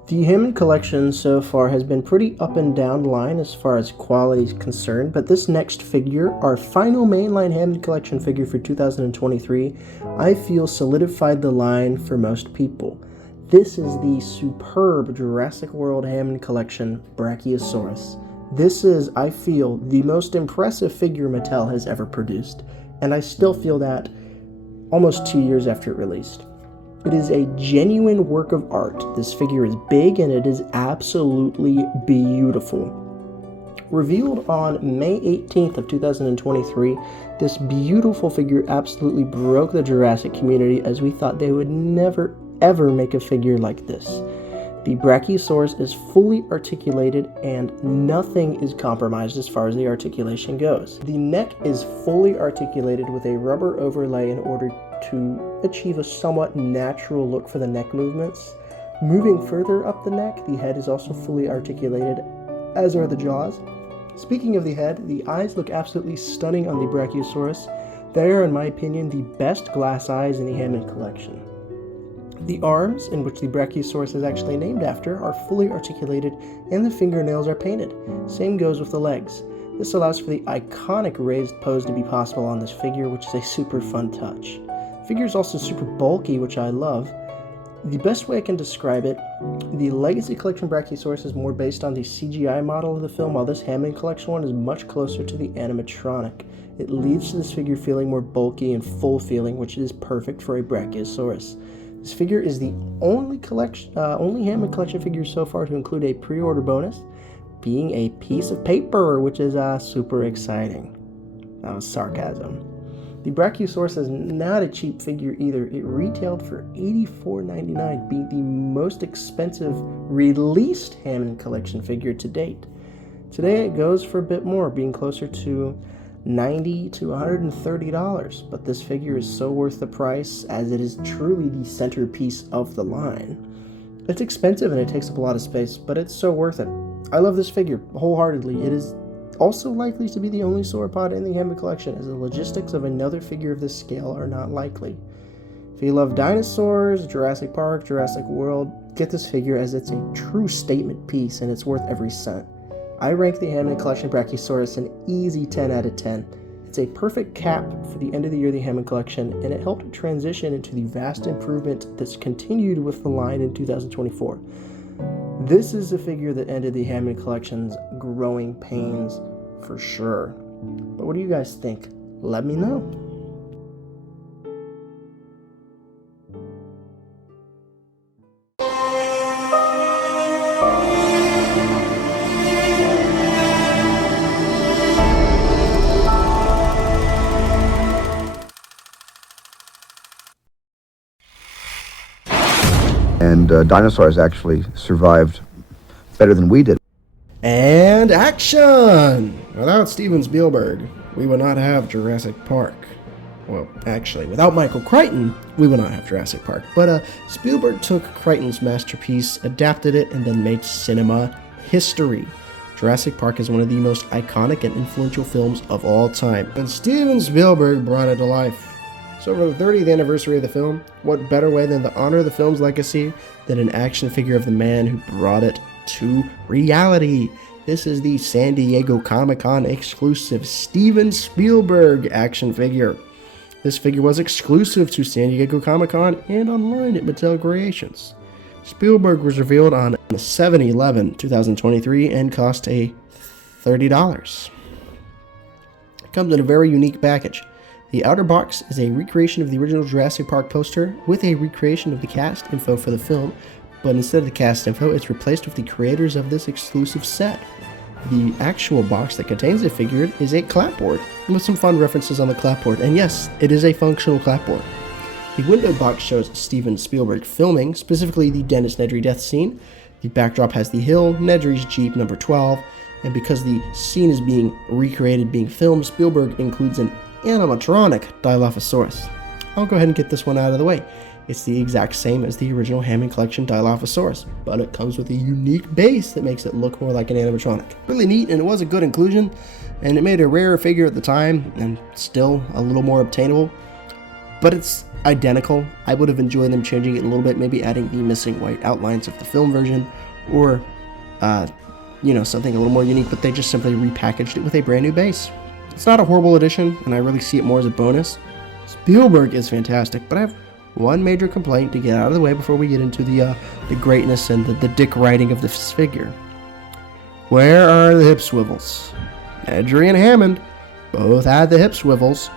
The Hammond Collection so far has been pretty up and down the line as far as quality is concerned, but this next figure, our final mainline Hammond Collection figure for 2023, I feel solidified the line for most people. This is the superb Jurassic World Hammond Collection Brachiosaurus. This is, I feel, the most impressive figure Mattel has ever produced, and I still feel that almost 2 years after it released. It is a genuine work of art. This figure is big and it is absolutely beautiful. Revealed on May 18th of 2023, this beautiful figure absolutely broke the Jurassic community as we thought they would never ever make a figure like this. The Brachiosaurus is fully articulated and nothing is compromised as far as the articulation goes. The neck is fully articulated with a rubber overlay in order to achieve a somewhat natural look for the neck movements. Moving further up the neck, the head is also fully articulated, as are the jaws. Speaking of the head, the eyes look absolutely stunning on the Brachiosaurus. They are, in my opinion, the best glass eyes in the Hammond Collection. The arms, in which the Brachiosaurus is actually named after, are fully articulated and the fingernails are painted. Same goes with the legs. This allows for the iconic raised pose to be possible on this figure, which is a super fun touch. The figure is also super bulky, which I love. The best way I can describe it, the Legacy Collection Brachiosaurus is more based on the CGI model of the film, while this Hammond Collection one is much closer to the animatronic. It leads to this figure feeling more bulky and full feeling, which is perfect for a Brachiosaurus. This figure is the only Hammond Collection figure so far to include a pre-order bonus, being a piece of paper, which is super exciting. That was sarcasm. The Brachiosaurus is not a cheap figure either. It retailed for $84.99, being the most expensive released Hammond Collection figure to date. Today it goes for a bit more, being closer to $90 to $130, but this figure is so worth the price as it is truly the centerpiece of the line. It's expensive and it takes up a lot of space, but it's so worth it. I love this figure wholeheartedly. It is also likely to be the only sauropod in the Hammond Collection, as the logistics of another figure of this scale are not likely. If you love dinosaurs, Jurassic Park, Jurassic World, get this figure as it's a true statement piece and it's worth every cent. I rank the Hammond Collection Brachiosaurus an easy 10 out of 10. It's a perfect cap for the end of the year of the Hammond Collection, and it helped transition into the vast improvement that's continued with the line in 2024. This is a figure that ended the Hammond Collection's growing pains for sure. But what do you guys think? Let me know. And dinosaurs actually survived better than we did. And action! Without Steven Spielberg, we would not have Jurassic Park. Well, actually, without Michael Crichton, we would not have Jurassic Park. But Spielberg took Crichton's masterpiece, adapted it, and then made cinema history. Jurassic Park is one of the most iconic and influential films of all time, and Steven Spielberg brought it to life. So for the 30th anniversary of the film, what better way than to honor the film's legacy than an action figure of the man who brought it to reality? This is the San Diego Comic-Con exclusive Steven Spielberg action figure. This figure was exclusive to San Diego Comic-Con and online at Mattel Creations. Spielberg was revealed on 7/11/2023 and cost a $30. It comes in a very unique package. The outer box is a recreation of the original Jurassic Park poster with a recreation of the cast info for the film, but instead of the cast info, it's replaced with the creators of this exclusive set. The actual box that contains the figure is a clapboard, with some fun references on the clapboard, and yes, it is a functional clapboard. The window box shows Steven Spielberg filming, specifically the Dennis Nedry death scene. The backdrop has the hill, Nedry's Jeep number 12, and because the scene is being recreated, being filmed, Spielberg includes an animatronic Dilophosaurus. I'll go ahead and get this one out of the way. It's the exact same as the original Hammond Collection Dilophosaurus, but it comes with a unique base that makes it look more like an animatronic. Really neat, and it was a good inclusion, and it made a rarer figure at the time, and still a little more obtainable, but it's identical. I would have enjoyed them changing it a little bit, maybe adding the missing white outlines of the film version, or something a little more unique, but they just simply repackaged it with a brand new base. It's not a horrible addition, and I really see it more as a bonus. Spielberg is fantastic, but I have one major complaint to get out of the way before we get into the greatness and the dick riding of this figure. Where are the hip swivels? Nedry and Hammond both had the hip swivels,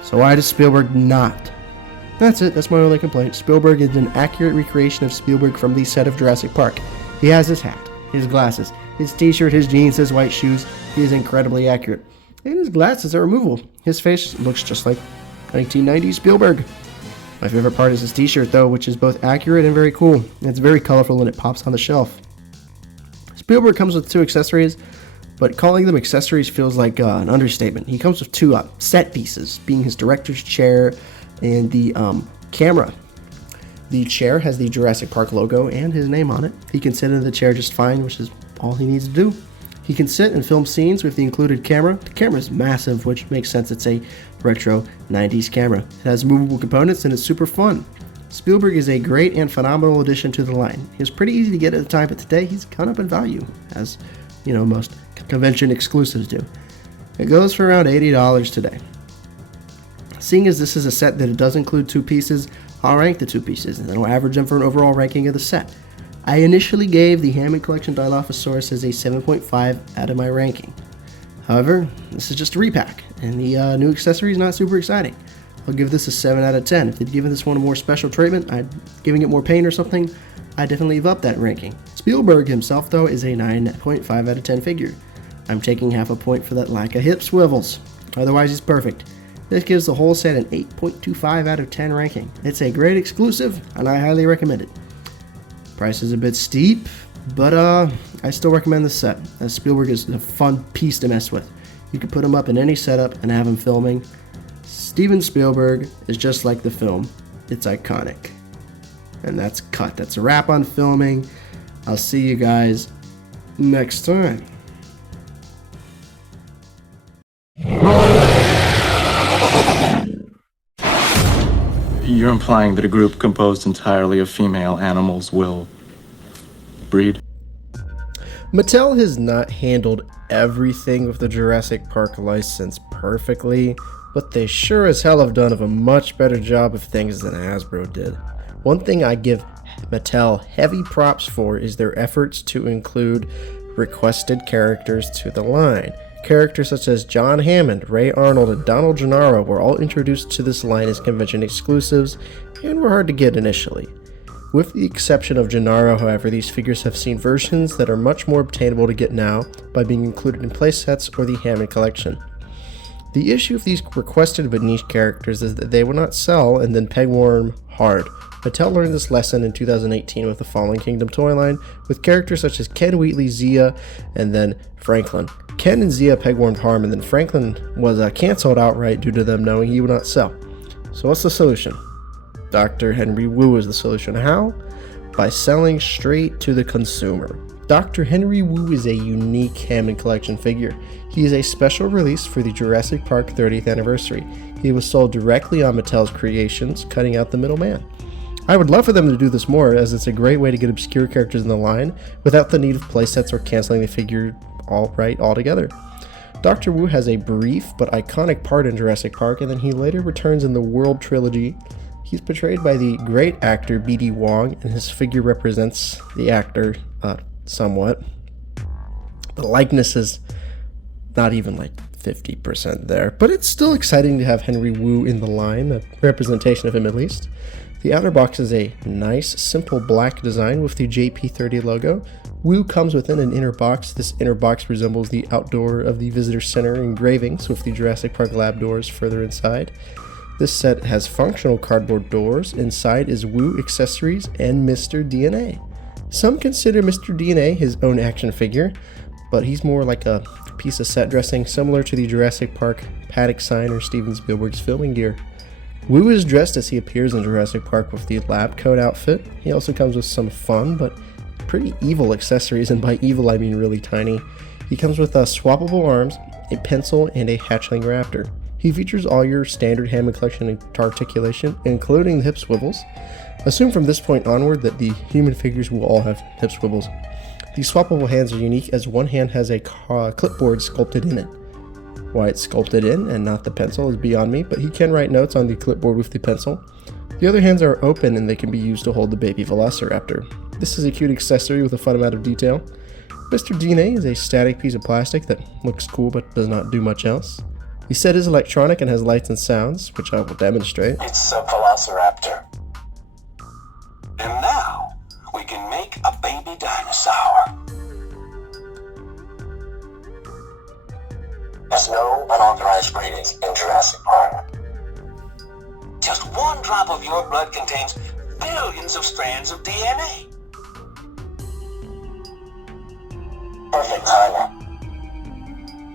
so why does Spielberg not? That's it, that's my only complaint. Spielberg is an accurate recreation of Spielberg from the set of Jurassic Park. He has his hat, his glasses, his t-shirt, his jeans, his white shoes. He is incredibly accurate. And his glasses are removable. His face looks just like 1990s Spielberg. My favorite part is his t-shirt though, which is both accurate and very cool. It's very colorful and it pops on the shelf. Spielberg comes with 2 accessories, but calling them accessories feels like an understatement. He comes with 2 set pieces, being his director's chair and the camera. The chair has the Jurassic Park logo and his name on it. He can sit in the chair just fine, which is all he needs to do. He can sit and film scenes with the included camera. The camera is massive, which makes sense. It's a retro 90s camera. It has movable components and it's super fun. Spielberg is a great and phenomenal addition to the line. He was pretty easy to get at the time, but today he's gone up in value, as most convention exclusives do. It goes for around $80 today. Seeing as this is a set that it does include two pieces, I'll rank the two pieces, and then I'll average them for an overall ranking of the set. I initially gave the Hammond Collection Dilophosaurus as a 7.5 out of my ranking. However, this is just a repack, and the new accessory is not super exciting. I'll give this a 7 out of 10. If they'd given this one a more special treatment, giving it more paint or something, I'd definitely leave up that ranking. Spielberg himself, though, is a 9.5 out of 10 figure. I'm taking half a point for that lack of hip swivels. Otherwise, he's perfect. This gives the whole set an 8.25 out of 10 ranking. It's a great exclusive, and I highly recommend it. Price is a bit steep, but I still recommend this set, as Spielberg is a fun piece to mess with. You can put him up in any setup and have him filming. Steven Spielberg is just like the film. It's iconic. And that's cut. That's a wrap on filming. I'll see you guys next time. You're implying that a group composed entirely of female animals will breed? Mattel has not handled everything with the Jurassic Park license perfectly, but they sure as hell have done a much better job of things than Hasbro did. One thing I give Mattel heavy props for is their efforts to include requested characters to the line. Characters such as John Hammond, Ray Arnold, and Donald Gennaro were all introduced to this line as convention exclusives and were hard to get initially. With the exception of Gennaro, however, these figures have seen versions that are much more obtainable to get now by being included in playsets or the Hammond Collection. The issue with these requested but niche characters is that they will not sell and then pegworm hard. Mattel learned this lesson in 2018 with the Fallen Kingdom toy line, with characters such as Ken Wheatley, Zia, and then Franklin. Ken and Zia pegwormed harm, and then Franklin was cancelled outright due to them knowing he would not sell. So what's the solution? Dr. Henry Wu is the solution. How? By selling straight to the consumer. Dr. Henry Wu is a unique Hammond Collection figure. He is a special release for the Jurassic Park 30th anniversary. He was sold directly on Mattel's creations, cutting out the middleman. I would love for them to do this more, as it's a great way to get obscure characters in the line without the need of playsets or canceling the figure altogether. Dr. Wu has a brief but iconic part in Jurassic Park, and then he later returns in the World Trilogy. He's portrayed by the great actor B.D. Wong, and his figure represents the actor somewhat. The likeness is not even like 50% there, but it's still exciting to have Henry Wu in the line, a representation of him at least. The outer box is a nice, simple black design with the JP30 logo. Wu comes within an inner box. This inner box resembles the outdoor of the visitor center engravings with the Jurassic Park lab doors further inside. This set has functional cardboard doors. Inside is Wu accessories and Mr. DNA. Some consider Mr. DNA his own action figure, but he's more like a piece of set dressing similar to the Jurassic Park paddock sign or Steven Spielberg's filming gear. Wu is dressed as he appears in Jurassic Park with the lab coat outfit. He also comes with some fun but pretty evil accessories, and by evil I mean really tiny. He comes with swappable arms, a pencil, and a hatchling raptor. He features all your standard Hammond Collection articulation, including the hip swivels. Assume from this point onward that the human figures will all have hip swivels. These swappable hands are unique, as one hand has a clipboard sculpted in it. Why it's sculpted in and not the pencil is beyond me, but he can write notes on the clipboard with the pencil. The other hands are open and they can be used to hold the baby Velociraptor. This is a cute accessory with a fun amount of detail. Mr. DNA is a static piece of plastic that looks cool but does not do much else. The set is electronic and has lights and sounds, which I will demonstrate. It's a Velociraptor. And now, we can make a baby dinosaur. There's no unauthorized breedings in Jurassic Park. Just one drop of your blood contains billions of strands of DNA. Perfect timing.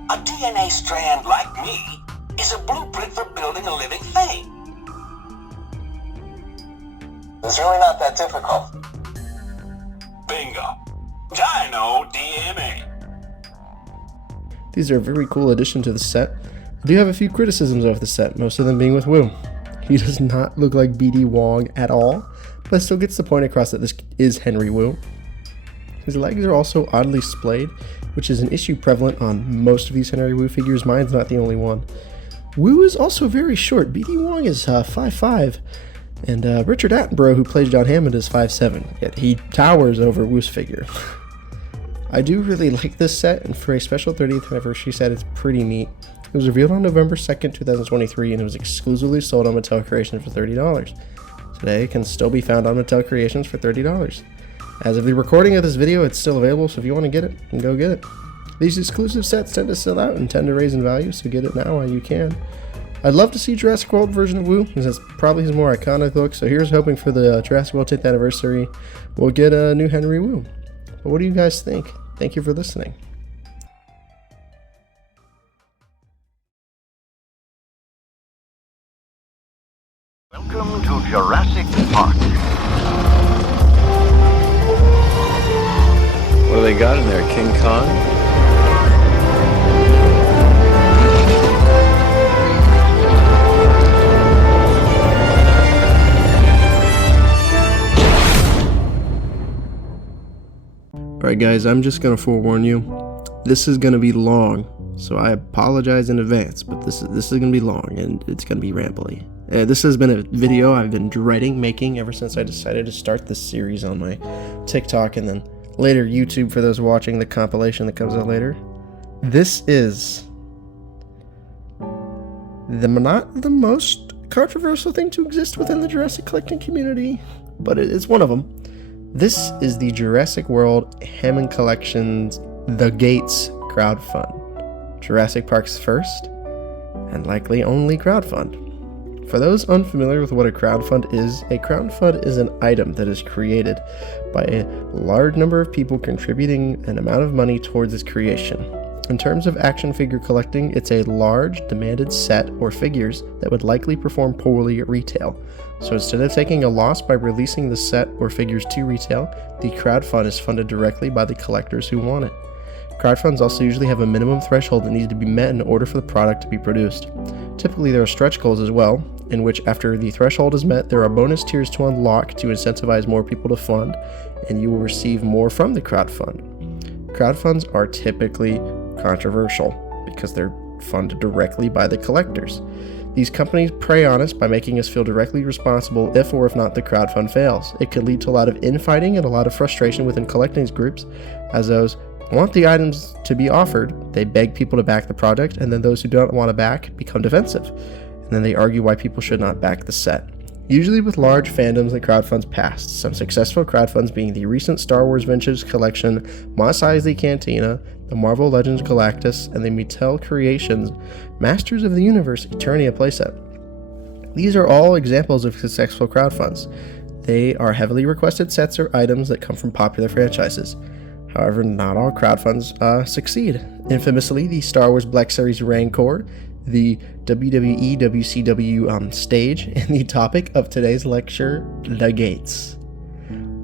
A DNA strand like me is a blueprint for building a living thing. It's really not that difficult. Bingo. Dino DNA. These are a very cool addition to the set. I do have a few criticisms of the set, most of them being with Wu. He does not look like BD Wong at all, but still gets the point across that this is Henry Wu. His legs are also oddly splayed, which is an issue prevalent on most of these Henry Wu figures. Mine's not the only one. Wu is also very short. BD Wong is 5'5", and Richard Attenborough, who plays John Hammond, is 5'7", yet he towers over Wu's figure. I do really like this set, and for a special 30th anniversary set, it's pretty neat. It was revealed on November 2nd, 2023, and it was exclusively sold on Mattel Creations for $30. Today, it can still be found on Mattel Creations for $30. As of the recording of this video, it's still available, so if you want to get it, you can go get it. These exclusive sets tend to sell out and tend to raise in value, so get it now while you can. I'd love to see Jurassic World version of Wu, because that's probably his more iconic look, so here's hoping for the Jurassic World 10th anniversary, we'll get a new Henry Wu. But what do you guys think? Thank you for listening. Welcome to Jurassic Park. What do they got in there, King Kong? Alright guys, I'm just gonna forewarn you, this is gonna be long, so I apologize in advance, but this is gonna be long and it's gonna be rambly. This has been a video I've been dreading making ever since I decided to start this series on my TikTok and then later YouTube for those watching the compilation that comes out later. This is not the most controversial thing to exist within the Jurassic collecting community, but it's one of them. This is the Jurassic World Hammond Collection's The Gates crowdfund. Jurassic Park's first, and likely only crowdfund. For those unfamiliar with what a crowdfund is an item that is created by a large number of people contributing an amount of money towards its creation. In terms of action figure collecting, it's a large, demanded set or figures that would likely perform poorly at retail. So instead of taking a loss by releasing the set or figures to retail, the crowdfund is funded directly by the collectors who want it. Crowdfunds also usually have a minimum threshold that needs to be met in order for the product to be produced. Typically there are stretch goals as well, in which after the threshold is met, there are bonus tiers to unlock to incentivize more people to fund, and you will receive more from the crowdfund. Crowdfunds are typically controversial because they're funded directly by the collectors. These companies prey on us by making us feel directly responsible if or if not the crowdfund fails. It could lead to a lot of infighting and a lot of frustration within collecting groups, as those want the items to be offered, they beg people to back the project, and then those who don't want to back become defensive, and then they argue why people should not back the set. Usually with large fandoms and crowdfunds past, some successful crowdfunds being the recent Star Wars Vintage Collection, Mos Eisley Cantina, the Marvel Legends Galactus, and the Mattel Creations Masters of the Universe Eternia playset. These are all examples of successful crowdfunds. They are heavily requested sets or items that come from popular franchises. However, not all crowdfunds succeed. Infamously, the Star Wars Black Series Rancor, the WWE WCW stage, and the topic of today's lecture, The Gates.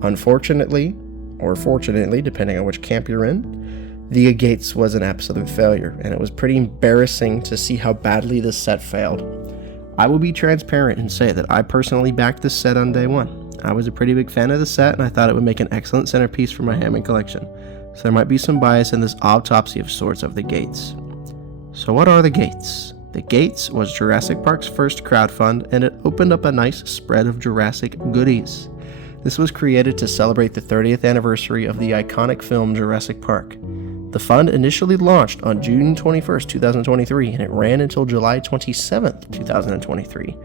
Unfortunately, or fortunately, depending on which camp you're in, The Gates was an absolute failure, and it was pretty embarrassing to see how badly this set failed. I will be transparent and say that I personally backed this set on day one. I was a pretty big fan of the set, and I thought it would make an excellent centerpiece for my Hammond collection, so there might be some bias in this autopsy of sorts of The Gates. So what are The Gates? The Gates was Jurassic Park's first crowdfund, and it opened up a nice spread of Jurassic goodies. This was created to celebrate the 30th anniversary of the iconic film Jurassic Park. The fund initially launched on June 21st, 2023, and it ran until July 27th, 2023.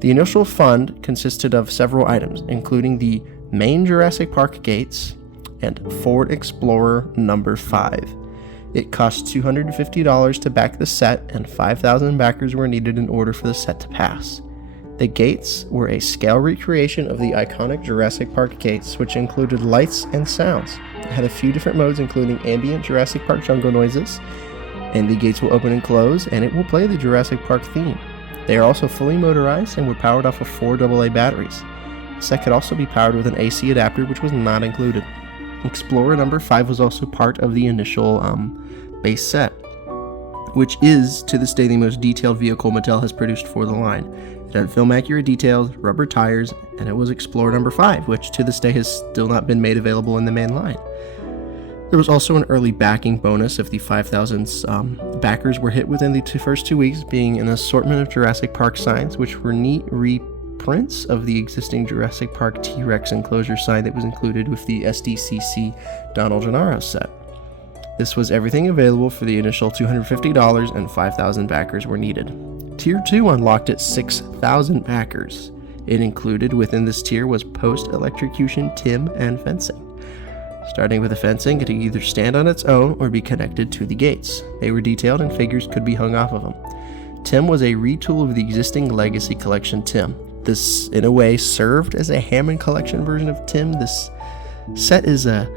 The initial fund consisted of several items, including the main Jurassic Park gates and Ford Explorer number 5. It cost $250 to back the set, and 5,000 backers were needed in order for the set to pass. The gates were a scale recreation of the iconic Jurassic Park gates, which included lights and sounds. It had a few different modes, including ambient Jurassic Park jungle noises, and the gates will open and close, and it will play the Jurassic Park theme. They are also fully motorized and were powered off of 4 AA batteries. The set could also be powered with an AC adapter, which was not included. Explorer number 5 was also part of the initial base set. which is to this day the most detailed vehicle Mattel has produced for the line. It had film accurate details, rubber tires, and it was Explorer number 5, which to this day has still not been made available in the main line. There was also an early backing bonus if the 5,000 backers were hit within the first 2 weeks, being an assortment of Jurassic Park signs, which were neat reprints of the existing Jurassic Park T-Rex enclosure sign that was included with the SDCC Donald Gennaro set. This was everything available for the initial $250, and 5,000 backers were needed. Tier 2 unlocked at 6,000 backers. It included within this tier was post-electrocution TIM and fencing. Starting with the fencing, it could either stand on its own or be connected to the gates. They were detailed and figures could be hung off of them. TIM was a retool of the existing Legacy Collection TIM. This, in a way, served as a Hammond Collection version of TIM. This set is a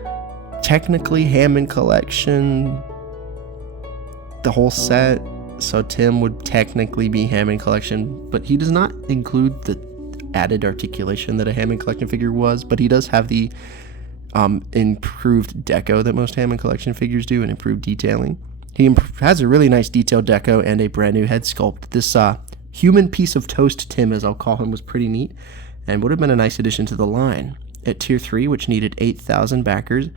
technically Hammond Collection, the whole set, so TIM would technically be Hammond Collection, but he does not include the added articulation that a Hammond Collection figure was, but he does have the improved deco that most Hammond Collection figures do, and improved detailing. He has a really nice detailed deco and a brand new head sculpt. This human piece of toast TIM, as I'll call him, was pretty neat and would have been a nice addition to the line. At Tier 3, which needed 8,000 backers,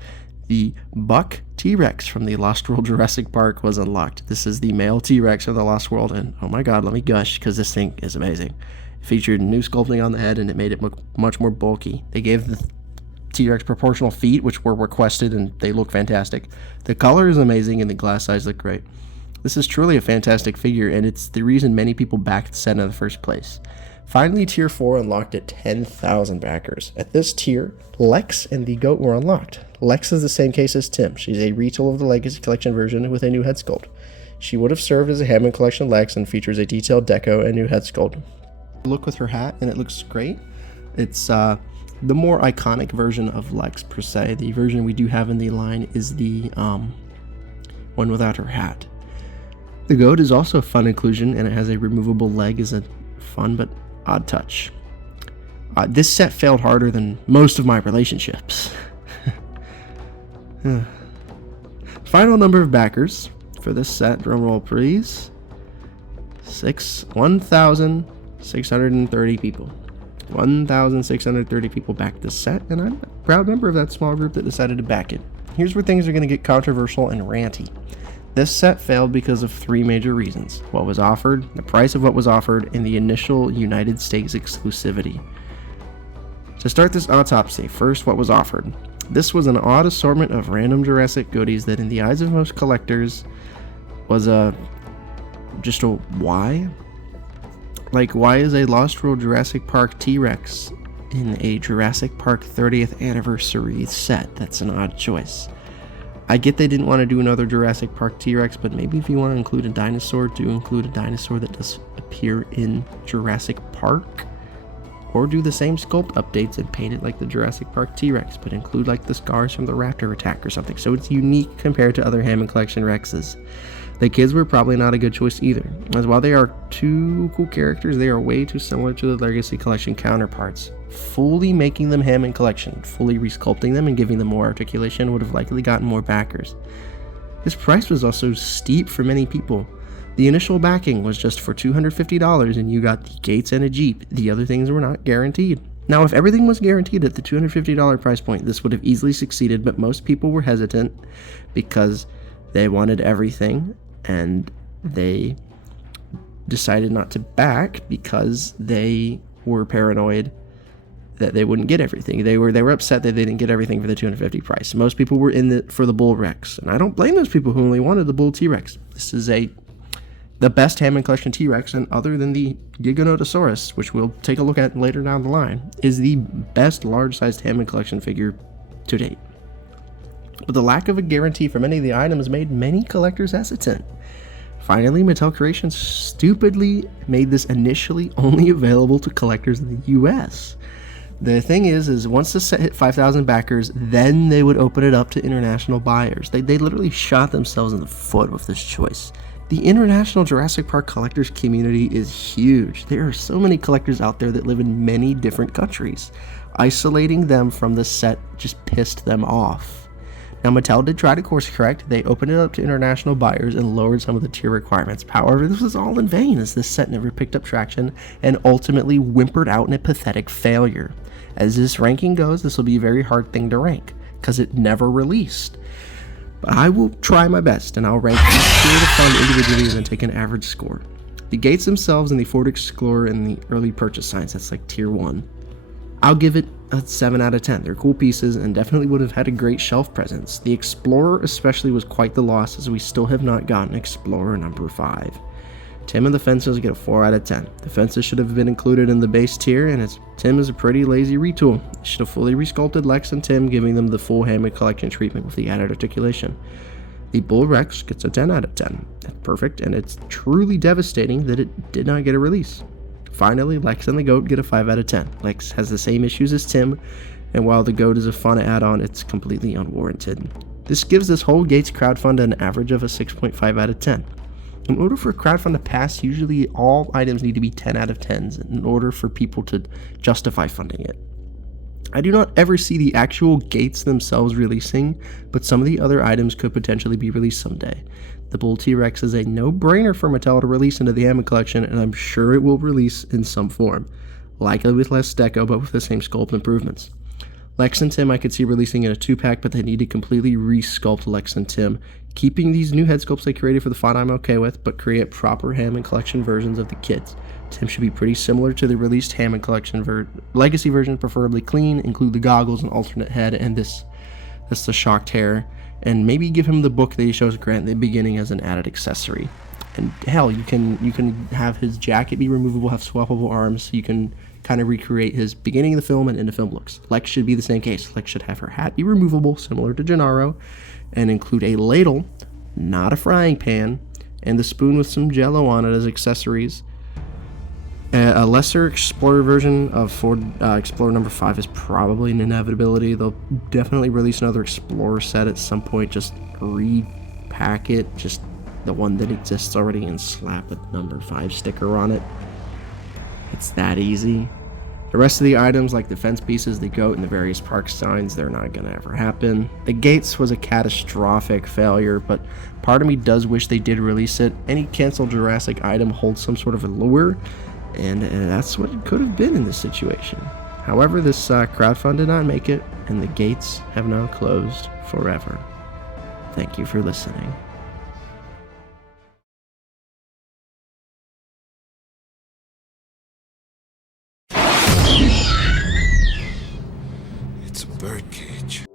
the Buck T-Rex from the Lost World Jurassic Park was unlocked. This is the male T-Rex of the Lost World, and oh my god, let me gush, because this thing is amazing. It featured new sculpting on the head, and it made it look much more bulky. They gave the T-Rex proportional feet, which were requested, and they look fantastic. The color is amazing, and the glass eyes look great. This is truly a fantastic figure, and it's the reason many people backed the set in the first place. Finally, Tier 4 unlocked at 10,000 backers. At this tier, Lex and the Goat were unlocked. Lex is the same case as Tim. She's a retool of the Legacy Collection version with a new head sculpt. She would have served as a Hammond Collection Lex and features a detailed deco and new head sculpt. Look with her hat, and it looks great. It's the more iconic version of Lex, per se. The version we do have in the line is the one without her hat. The Goat is also a fun inclusion, and it has a removable leg as a fun but odd touch. This set failed harder than most of my relationships. Final number of backers for this set, drumroll please, 1,630 people. 1,630 people backed this set, and I'm a proud member of that small group that decided to back it. Here's where things are going to get controversial and ranty. This set failed because of 3 major reasons: what was offered, the price of what was offered, and the initial United States exclusivity. To start this autopsy, first, what was offered. This was an odd assortment of random Jurassic goodies that in the eyes of most collectors was just a why? Like, why is a Lost World Jurassic Park T-Rex in a Jurassic Park 30th anniversary set? That's an odd choice. I get they didn't want to do another Jurassic Park T-Rex, but maybe if you want to include a dinosaur, do include a dinosaur that does appear in Jurassic Park. Or do the same sculpt updates and paint it like the Jurassic Park T-Rex, but include like the scars from the raptor attack or something, so it's unique compared to other Hammond Collection Rexes. The kids were probably not a good choice either, as while they are 2 cool characters, they are way too similar to the Legacy Collection counterparts. Fully making them Hammond Collection, fully resculpting them and giving them more articulation would have likely gotten more backers. This price was also steep for many people. The initial backing was just for $250, and you got the gates and a Jeep. The other things were not guaranteed. Now, if everything was guaranteed at the $250 price point, this would have easily succeeded, but most people were hesitant because they wanted everything, and they decided not to back because they were paranoid that they wouldn't get everything. They were upset that they didn't get everything for the $250 price. Most people were in it for the Bull Rex, and I don't blame those people who only wanted the Bull T-Rex. This is the best Hammond Collection T-Rex, and other than the Giganotosaurus, which we'll take a look at later down the line, is the best large-sized Hammond Collection figure to date. But the lack of a guarantee for many of the items made many collectors hesitant. Finally, Mattel Creations stupidly made this initially only available to collectors in the US. The thing is once the set hit 5,000 backers, then they would open it up to international buyers. They literally shot themselves in the foot with this choice. The international Jurassic Park collectors community is huge. There are so many collectors out there that live in many different countries. Isolating them from the set just pissed them off. Now, Mattel did try to course correct. They opened it up to international buyers and lowered some of the tier requirements. However, this was all in vain, as this set never picked up traction and ultimately whimpered out in a pathetic failure. As this ranking goes, this will be a very hard thing to rank, because it never released. But I will try my best, and I'll rank each tier to fund individually and then take an average score. The gates themselves and the Ford Explorer and the early purchase signs, that's like tier 1. I'll give it a 7 out of 10. They're cool pieces and definitely would have had a great shelf presence. The Explorer especially was quite the loss, as we still have not gotten Explorer number 5. Tim and the Fences get a 4 out of 10. The Fences should have been included in the base tier, and Tim is a pretty lazy retool. It should have fully resculpted Lex and Tim, giving them the full Hammond Collection treatment with the added articulation. The Bull Rex gets a 10 out of 10. That's perfect, and it's truly devastating that it did not get a release. Finally, Lex and the Goat get a 5 out of 10. Lex has the same issues as Tim, and while the Goat is a fun add-on, it's completely unwarranted. This gives this whole Gates crowdfund an average of a 6.5 out of 10. In order for a crowdfund to pass, usually all items need to be 10 out of 10s in order for people to justify funding it. I do not ever see the actual Gates themselves releasing, but some of the other items could potentially be released someday. The Bull T-Rex is a no-brainer for Mattel to release into the Hammond Collection, and I'm sure it will release in some form. Likely with less deco, but with the same sculpt improvements. Lex and Tim I could see releasing in a 2-pack, but they need to completely re-sculpt Lex and Tim. Keeping these new head sculpts they created for the font I'm okay with, but create proper Hammond Collection versions of the kids. Tim should be pretty similar to the released Hammond Collection Legacy version, preferably clean, include the goggles and alternate head, and that's the shocked hair. And maybe give him the book that he shows Grant in the beginning as an added accessory. And hell, you can have his jacket be removable, have swappable arms, so you can kind of recreate his beginning of the film and end of film looks. Lex should be the same case. Lex should have her hat be removable, similar to Gennaro, and include a ladle, not a frying pan, and the spoon with some jello on it as accessories. A lesser Explorer version of Ford Explorer number 5 is probably an inevitability. They'll definitely release another Explorer set at some point. Just repack it, just the one that exists already, and slap a number 5 sticker on it. It's that easy. The rest of the items, like the fence pieces, the goat, and the various park signs, they're not going to ever happen. The Gates was a catastrophic failure, but part of me does wish they did release it. Any canceled Jurassic item holds some sort of allure, and that's what it could have been in this situation. However, this crowdfund did not make it, and the Gates have now closed forever. Thank you for listening. It's a birdcage.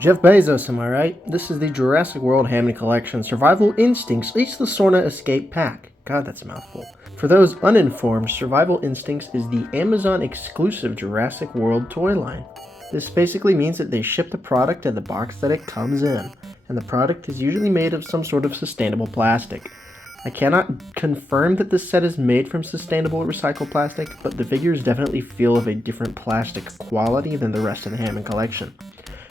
Jeff Bezos, am I right? This is the Jurassic World Hammond Collection Survival Instincts Each the Sorna Escape Pack. God, that's a mouthful. For those uninformed, Survival Instincts is the Amazon exclusive Jurassic World toy line. This basically means that they ship the product in the box that it comes in, and the product is usually made of some sort of sustainable plastic. I cannot confirm that this set is made from sustainable recycled plastic, but the figures definitely feel of a different plastic quality than the rest of the Hammond Collection.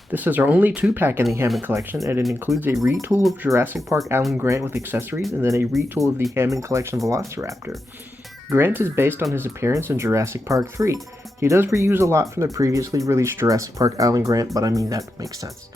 This is our only 2-pack in the Hammond Collection, and it includes a retool of Jurassic Park Alan Grant with accessories, and then a retool of the Hammond Collection Velociraptor. Grant is based on his appearance in Jurassic Park 3. He does reuse a lot from the previously released Jurassic Park Alan Grant, but I mean that makes sense.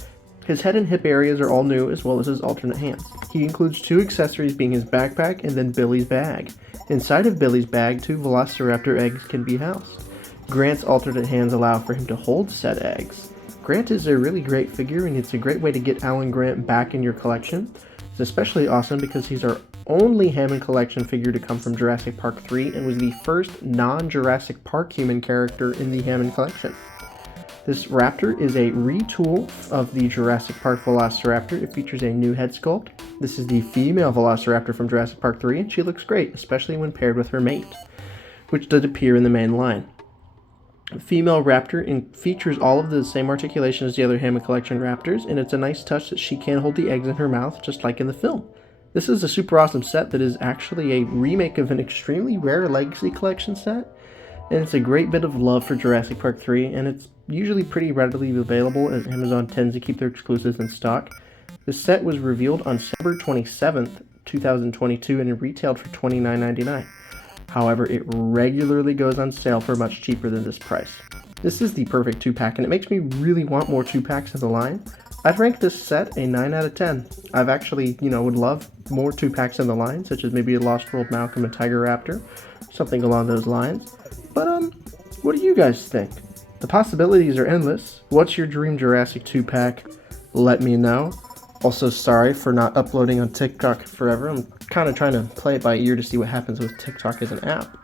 His head and hip areas are all new, as well as his alternate hands. He includes 2 accessories, being his backpack and then Billy's bag. Inside of Billy's bag, 2 Velociraptor eggs can be housed. Grant's alternate hands allow for him to hold said eggs. Grant is a really great figure, and it's a great way to get Alan Grant back in your collection. It's especially awesome because he's our only Hammond Collection figure to come from Jurassic Park 3 and was the first non-Jurassic Park human character in the Hammond Collection. This raptor is a retool of the Jurassic Park Velociraptor. It features a new head sculpt. This is the female Velociraptor from Jurassic Park 3, and she looks great, especially when paired with her mate, which did appear in the main line. The female raptor features all of the same articulation as the other Hammond Collection raptors, and it's a nice touch that she can hold the eggs in her mouth, just like in the film. This is a super awesome set that is actually a remake of an extremely rare Legacy Collection set, and it's a great bit of love for Jurassic Park 3, and it's usually pretty readily available, as Amazon tends to keep their exclusives in stock. This set was revealed on September 27th, 2022, and it retailed for $29.99. However, it regularly goes on sale for much cheaper than this price. This is the perfect 2-pack, and it makes me really want more 2-packs in the line. I'd rank this set a 9 out of 10. I've actually, would love more 2-packs in the line, such as maybe a Lost World Malcolm and Tiger Raptor, something along those lines. But, what do you guys think? The possibilities are endless. What's your dream Jurassic 2-pack? Let me know. Also, sorry for not uploading on TikTok forever. I'm kind of trying to play it by ear to see what happens with TikTok as an app.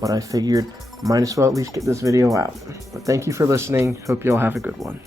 But I figured might as well at least get this video out. But thank you for listening. Hope you all have a good one.